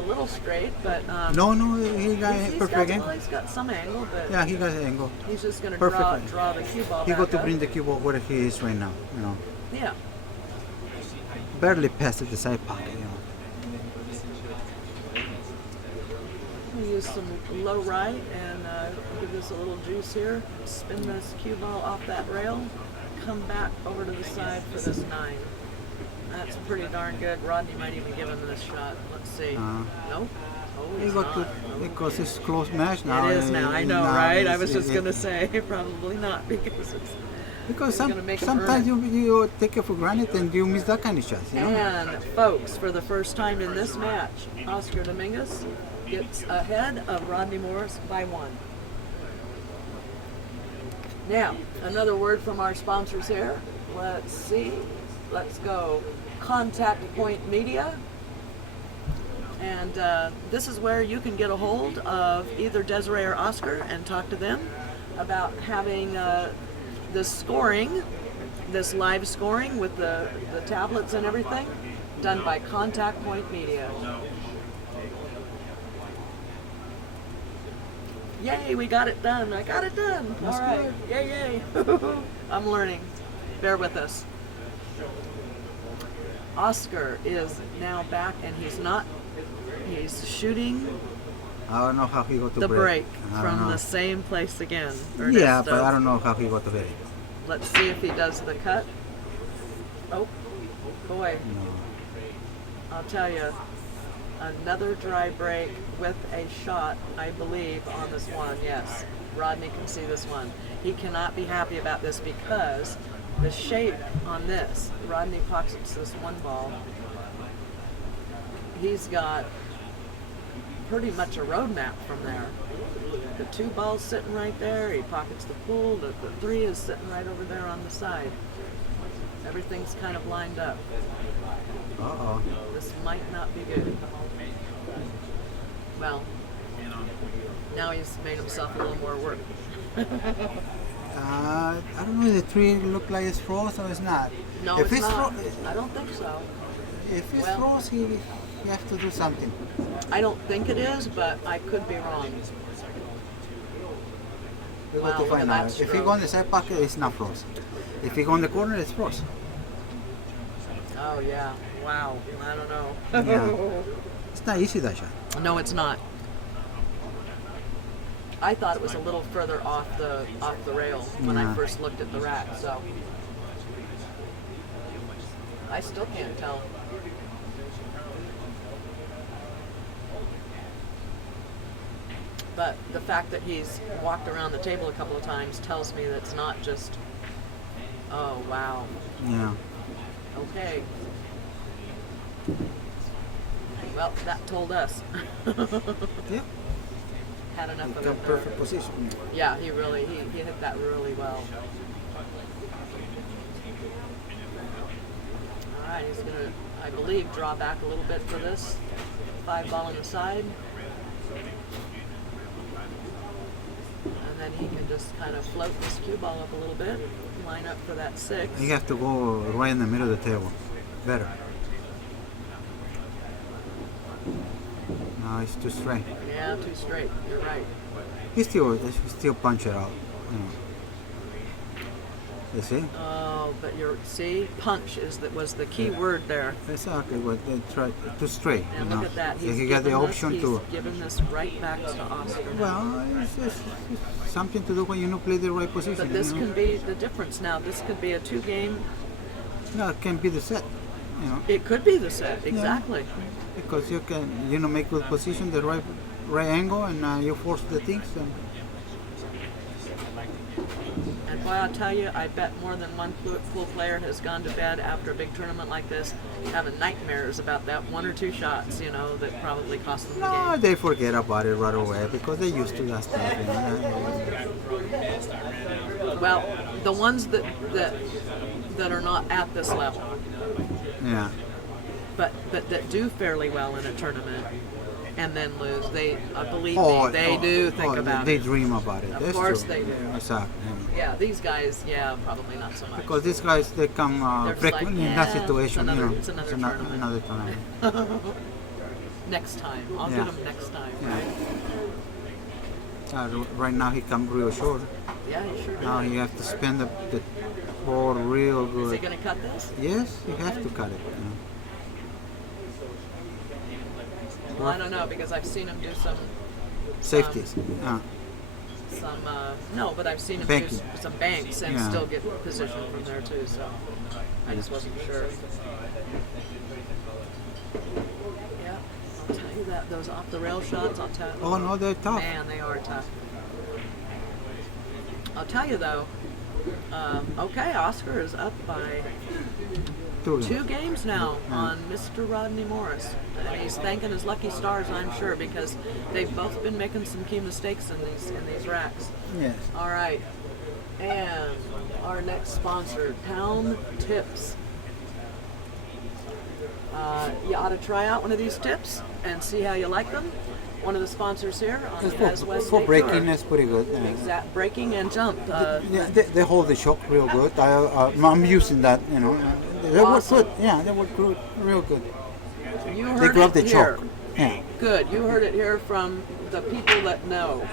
little straight, but No, he got he's perfect got, angle. well, he's got some angle, but Yeah, he got the angle. he's just going to Perfect. draw the cue ball He back got to up. bring the cue ball where he is right now. You know, Yeah. barely past the side pocket. You know. We use some low right and give this a little juice here. Spin this cue ball off that rail. Come back over to the side for this 9. That's pretty darn good. Rodney might even give him this shot. Let's see. Nope. Oh, He he's got not. to Nope. because it's close match now. It is now. I know, now right? I it's- was just it- going to say probably not because it's. Because He's gonna make him sometimes earn you take it for granted and you miss that kind of shots. You know? And folks, for the first time in this match, Oscar Dominguez gets ahead of Rodney Morris by 1. Now, another word from our sponsors here. Let's see. Let's go. Contact Point Media. And this is where you can get a hold of either Desiree or Oscar and talk to them about having this scoring, this live scoring with the tablets and everything, done by Contact Point Media. Yay, we got it done. I got it done. That's All right. Yay, yay. I'm learning. Bear with us. Oscar is now back and he's shooting I don't know how he got to the break I don't from know. the same place again. Yeah, Ernesto. but I don't know how he got to hit it. Let's see if he does the cut. Oh, boy. No. I'll tell you, another dry break with a shot, I believe, on this one. Yes, Rodney can see this one. He cannot be happy about this because the shape on this, Rodney pockets this one ball. He's got pretty much a roadmap from there. The 2 balls sitting right there. He pockets the pool. The 3 is sitting right over there on the side. Everything's kind of lined up. Uh-oh. This might not be good. Well, now he's made himself a little more work. I don't know if the tree look like it's froze or it's not. No, if it's not. fro- I don't think so. if it's Well- froze, he have to do something. I don't think it is, but I could be wrong. We Wow, got to look at find that out. If he stroke. go on the side pocket, it's not froze. If he go in the corner, it's froze. Oh, yeah. Wow. I don't know. Yeah. It's not easy, that shot. No, it's not. I thought it was a little further off the rail when I Yeah. first looked at the rack, so I still can't tell. But the fact that he's walked around the table a couple of times tells me that it's not just, oh wow, Yeah. okay. Well, that told us. Yep. had enough of Come it. perfect position. Yeah, he hit that really well. All right, he's gonna, I believe, draw back a little bit for this 5-ball on the side. And then he can just kind of float this cue ball up a little bit, line up for that 6. You have to go right in the middle of the table. Better. No, it's too straight. Yeah, too straight. You're right. He still punch it out. You know. You see? Oh, but punch was the key word there. Exactly what they try. Too straight. And you know. look at that. So he got the option he's to. giving this right back to Oscar. Well, it's something to do when you don't play the right position. But this you know? can be the difference now. This could be a 2-game. No, it can be the set. You know. It could be the set, exactly. Because you can, make good position, the right angle, and you force the things. And boy, I'll tell you, I bet more than one pool player has gone to bed after a big tournament like this having nightmares about that 1 or 2 shots, that probably cost them the No, game. they forget about it right away because they're used to that stuff. You know? Well, the ones that are not at this level, Yeah. but that do fairly well in a tournament and then lose, they do think about they it. dream about it. Of That's course true. they do. Exactly. Yeah, these guys, probably not so much. Because these guys, they come They're just frequently like, in that yeah, situation. it's another tournament. Another tournament. Next time. I'll Yeah. get them next time, Yeah. right? Right now he come real short. Yeah, you sure do. Now you have to spin the ball real Is he good. going to cut this? Yes, you have to cut it. Well, I don't know, because I've seen him do some Safeties. no, but I've seen him Banking. do some banks and Yeah. still get position from there too, so I just wasn't sure. Yeah, I'll tell you that, those off the rail shots, I'll tell you. Oh no, they're tough. Man, they are tough. I'll tell you though, okay, Oscar is up by 2 games now on Mr. Rodney Morris. And he's thanking his lucky stars, I'm sure, because they've both been making some key mistakes in these racks. Yes. All right. And our next sponsor, Town Tips. You ought to try out one of these tips and see how you like them. One of the sponsors here on the MWST For breaking, that's pretty good. Exact breaking and jump. Yeah, they hold the shock real good. I'm using that, They Awesome. work good. Yeah, they work good, real good. You They heard grab it the here. choke. Yeah. Good. You heard it here from the people that know.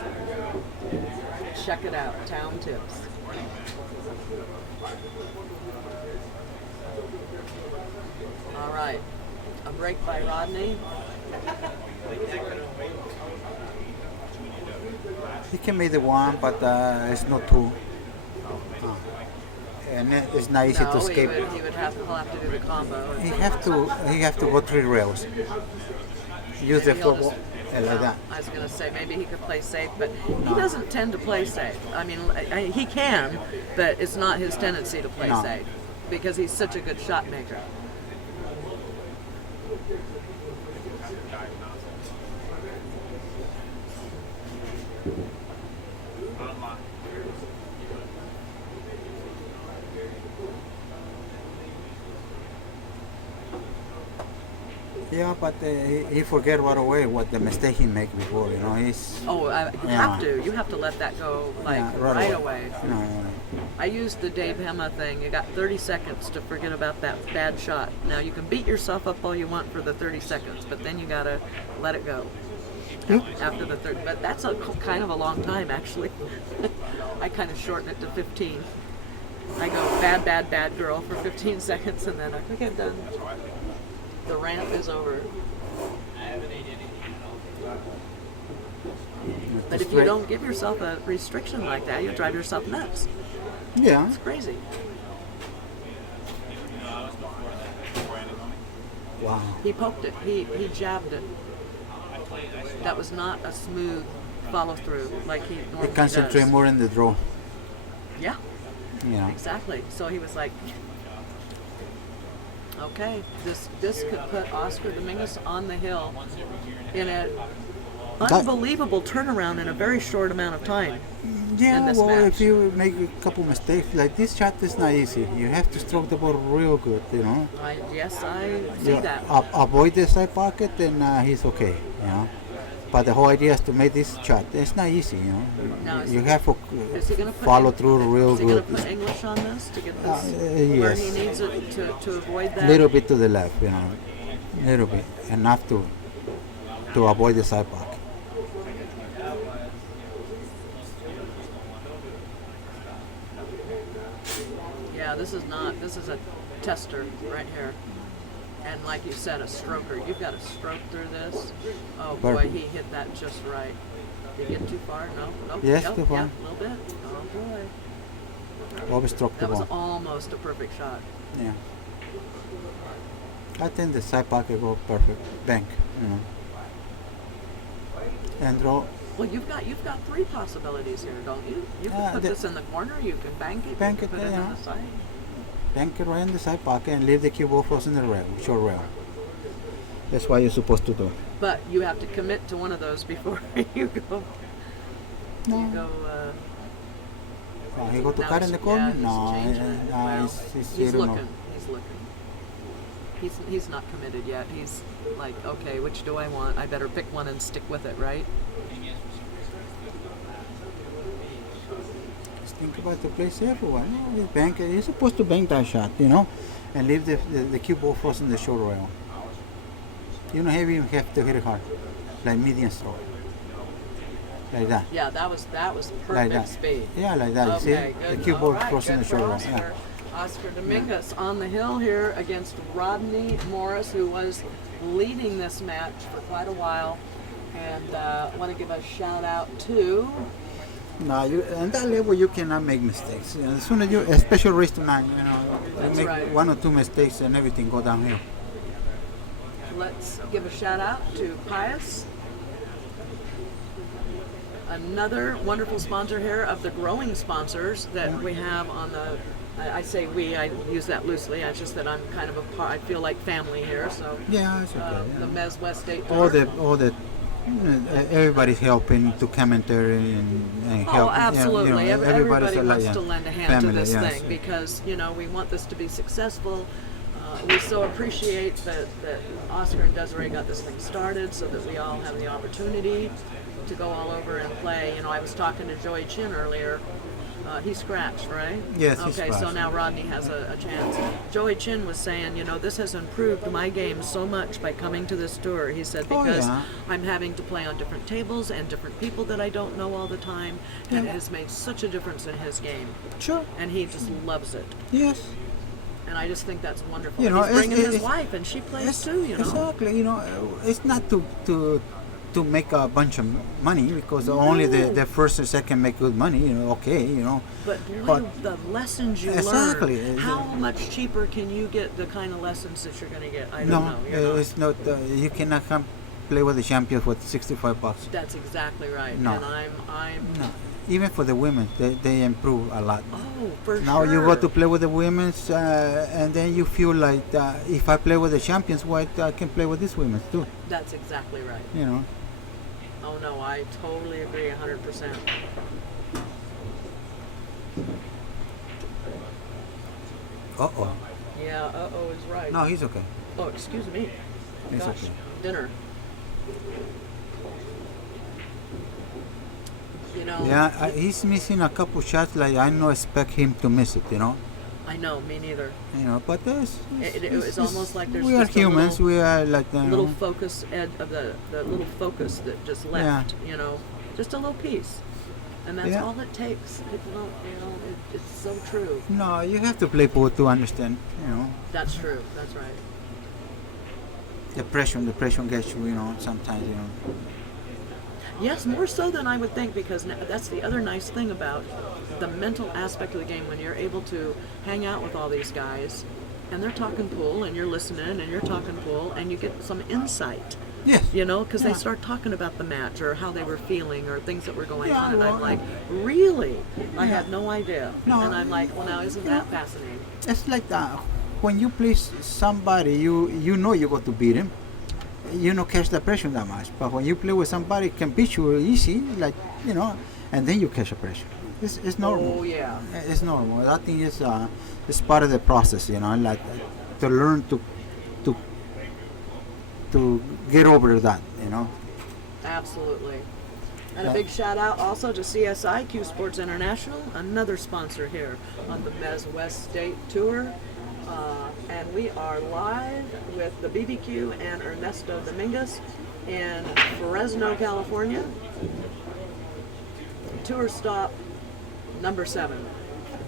Check it out. Town Tips. All right. A break by Rodney. He can make the one, but it's not two. And it's not easy to No, escape. he would have to do the combo. He have to go 3 rails. Use the Maybe he'll football just- like that. I was going to say maybe he could play safe, but he doesn't tend to play safe. I mean, he can, but it's not his tendency to play No. safe because he's such a good shot maker. Yeah, but he forget right away what the mistake he make before. He's Oh, you Yeah. have to. You have to let that go like yeah, right away. No. I used the Dave Hema thing. You got 30 seconds to forget about that bad shot. Now you can beat yourself up all you want for the 30 seconds, but then you gotta let it go after the 30. But that's kind of a long time, actually. I kind of shorten it to 15. I go bad girl for 15 seconds, and then I think I'm done. The rant is over. But if you don't give yourself a restriction like that, you'll drive yourself nuts. Yeah. It's crazy. Wow. He poked it. He jabbed it. That was not a smooth follow through like he normally He concentrate does. more in the draw. Yeah, Yeah. exactly. So he was like, okay, this could put Oscar Dominguez on the hill in a unbelievable turnaround in a very short amount of time. Yeah, in this well, match. if you make a couple mistakes, like this shot is not easy. You have to stroke the ball real good, you know. Yes, I see You that. avoid the side pocket, and he's okay, you know. But the whole idea is to make this shot. It's not easy, you know. Now, You have to Is he going to follow through real Is he going good. to put English on this to get this where yes. he needs it to avoid that? Little bit to the left, you know. Little bit, enough to avoid the side pocket. Yeah, this is a tester right here. And like you said, a stroker. You've got to stroke through this. Oh boy, Perfect. he hit that just right. Did he get too far? No. Nope. Yes, Yep, too far. Yep, a little bit. Oh boy. Always stroke the That was ball. almost a perfect shot. Yeah. I think the side pocket go perfect. Bank, you know. And draw. Well, you've got three possibilities here, don't you? You can put this in the corner. You can bank it. Bank you can it, put it yeah. on the side. Bank it right in the side pocket and leave the cue ball frozen in the rail, short rail. That's what you're supposed to do. But you have to commit to one of those before you go. No. You go. Oh, he go to now cut in the corner? he's No, changing. Well, he's he's I don't know. looking. He's looking. He's not committed yet. He's like, okay, which do I want? I better pick one and stick with it, right? Just think about the place everyone. No, you bank it. You're supposed to bank that shot, you know, and leave the cue ball frozen in the short rail. You don't even have to hit it hard, like medium stroke. Like that. Yeah, that was Like perfect that. speed. Yeah, like that. Okay, See? good. The cue All ball right, frozen in good the short for rail. Yeah. Oscar Dominguez on the hill here against Rodney Morris, who was leading this match for quite a while. And I want to give a shout out to. No, on that level you cannot make mistakes. You know, as soon as you, especially race to 9, you know, you That's make right. one or two mistakes and everything go downhill. Let's give a shout out to Pius. Another wonderful sponsor here of the growing sponsors that we have on the. I say we. I use that loosely. It's just that I'm kind of a part. I feel like family here. So Yeah, it's okay. the MWST State all Tour. the everybody's helping to commentary and help. Oh, absolutely. You know, Everybody like, wants yeah, to lend a hand family, to this yes. thing because, you know, we want this to be successful. We so appreciate that Oscar and Desiree got this thing started so that we all have the opportunity to go all over and play. You know, I was talking to Joey Chin earlier. He scratched, right? Yes, he Okay, so scratched. now Rodney has a chance. Joey Chin was saying, you know, this has improved my game so much by coming to this tour. He said, Oh, because yeah. I'm having to play on different tables and different people that I don't know all the time, and Yeah. it has made such a difference in his game. Sure. And he just loves it. Yes. And I just think that's wonderful. You know, He's bringing his it's- wife, and she plays too, you know. Exactly. You know, it's not to make a bunch of money because only the first and second make good money. You know, okay. You know. But boy, But- the lessons you Exactly. learn. How much cheaper can you get the kind of lessons that you're going to get? I don't No, know. You're not. it's not. You cannot come play with the champions for $65. That's exactly right. No. And I'm. No. Even for the women, they improve a lot. Oh, for Now sure. you go to play with the women's, and then you feel like if I play with the champions, why I can play with these women too? That's exactly right. You know. Oh no, I totally agree 100%. Uh-oh. Yeah, uh-oh is right. No, he's okay. Oh, excuse me. He's Gosh, okay. dinner. You know. Yeah, he's missing a couple shots. Like I don't expect him to miss it. You know. I know, me neither. You know, but It was almost like there's we are just a humans. little- we are like Little focus of the little focus that just left, you know, just a little piece. And that's Yeah. all it takes. People don't, you know, it's so true. No, you have to play pool to understand. You know, That's true. That's right. the pressure gets you. You know, sometimes you know. Yes, more so than I would think, because that's the other nice thing about the mental aspect of the game when you're able to hang out with all these guys and they're talking pool and you're listening and you're talking pool and you get some insight, Yes. you know, because Yeah. they start talking about the match or how they were feeling or things that were going Yeah, on, and I'm well, like, really? I yeah. had no idea. No, And I'm like, well, now isn't you that know, fascinating? It's like that. When you play somebody, you know you got to beat him, you don't catch the pressure that much. But when you play with somebody can beat you easy, like, you know, and then you catch the pressure. It's normal. Oh yeah. It's normal. I think it's part of the process, you know, like to learn to get over that, you know. Absolutely. And a big shout out also to CSI, Q Sports International, another sponsor here on the MWST State Tour. And we are live with the BBQ and Ernesto Dominguez in Fresno, California. Tour stop number 7.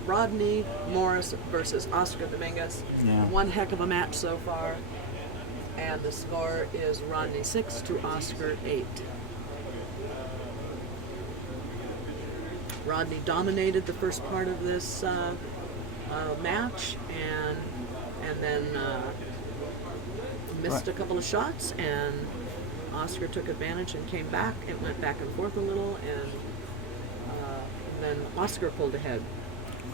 Rodney Morris versus Oscar Dominguez. Yeah. One heck of a match so far. And the score is Rodney 6 to Oscar 8. Rodney dominated the first part of this match, and then missed a couple of shots, and Oscar took advantage and came back and went back and forth a little, and then Oscar pulled ahead.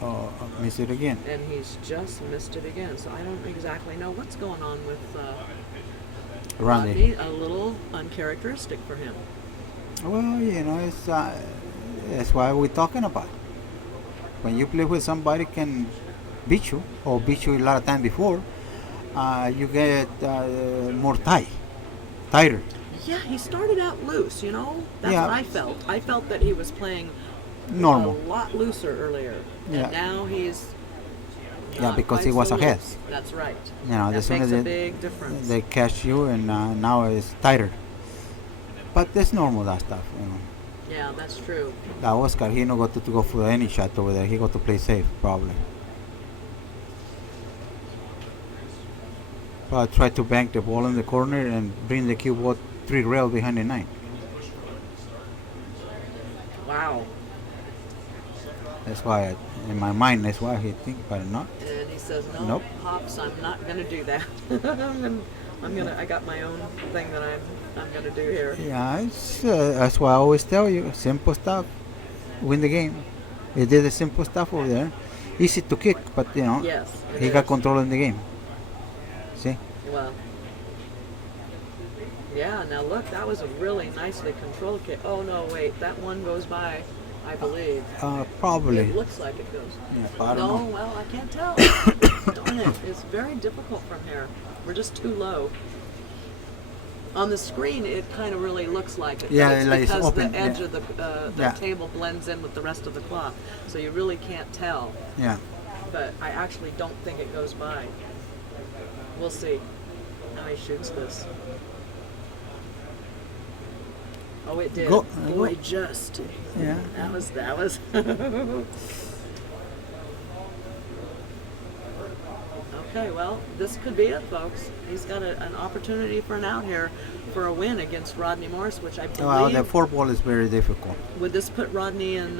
Oh, miss it again. And he's just missed it again. So I don't exactly know what's going on with Rodney. A little uncharacteristic for him. Well, you know, it's that's why we're talking about. When you play with somebody can beat you or beat you a lot of time before, you get more tighter. Yeah, he started out loose, you know. That's Yeah. what I felt. I felt that he was playing Normal. a lot looser earlier. Yeah. And now he's Yeah, not because quite he was so ahead. loose. That's right. You know, That as soon makes as a big difference. they catch you, and now it's tighter. But it's normal, that stuff, you know. Yeah, that's true. That Oscar, he not got to go for any shot over there. He got to play safe, probably. But try to bank the ball in the corner and bring the cue ball 3 rail behind the 9. Wow. That's why, in my mind, that's why he think, but not. And he says, no, Nope. Pops, I'm not going to do that. I got my own thing that I'm going to do here. Yeah, it's, that's why I always tell you, simple stuff, win the game. He did the simple stuff over there. Easy to kick, but, you know, Yes. it he got is. control in the game. See? Well, yeah, now look, that was a really nicely controlled kick. Oh, no, wait, that one goes by, I believe. Probably. It looks like it goes. Yeah, I don't No, know. well, I can't tell. Darn it, it's very difficult from here. We're just too low. On the screen, it kind of really looks like it. but Yeah, it's like it's because open, the edge yeah. of the Yeah. table blends in with the rest of the cloth, so you really can't tell. Yeah. But I actually don't think it goes by. We'll see how he shoots this. Oh, it did. Go- Boy, go. just. Yeah. That was. Okay, well, this could be it, folks. He's got an opportunity for an out here for a win against Rodney Morris, which I believe. Well, the 4 ball is very difficult. Would this put Rodney in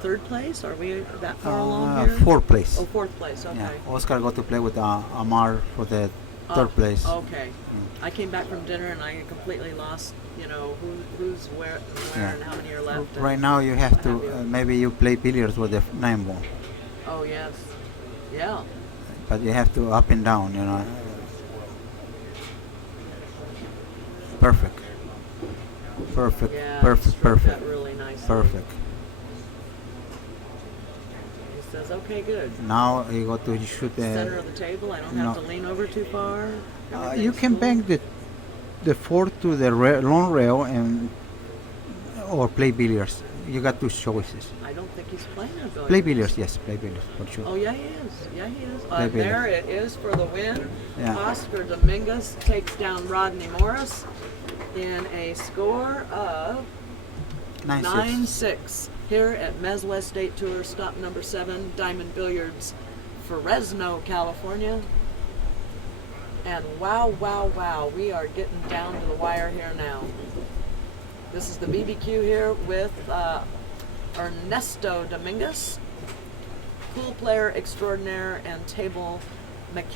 third place? Are we that far along here? 4th place. Oh, fourth place. Okay. Yeah. Oscar got to play with Amar for the 3rd place. Okay. I came back from dinner and I completely lost, you know, who's where Yeah. and how many are left. and Right now you have what to, have you. maybe you play billiards with the 9 ball. Oh, yes. Yeah. But you have to up and down, you know. Perfect. Perfect. Yeah. Perfect. struck Perfect. That really nicely. Perfect. He says, okay, good. Now you got to shoot Center of the table. I don't have no. to lean over too far. you Everything's can cool. bank the 4 to the long rail and or play billiards. You got 2 choices. I don't think he's playing a billiards. Play billiards, yes, play billiards for sure. Oh, yeah, he is. Yeah, he is. Play There it is for the win. Yeah. Oscar Dominguez takes down Rodney Morris in a score of 9-6. 9-6 here at MWST State Tour, stop number 7, Diamond Billiards, Fresno, California. And wow, wow, wow, we are getting down to the wire here now. This is the BBQ here with Ernesto Dominguez, pool player extraordinaire and table mechanic.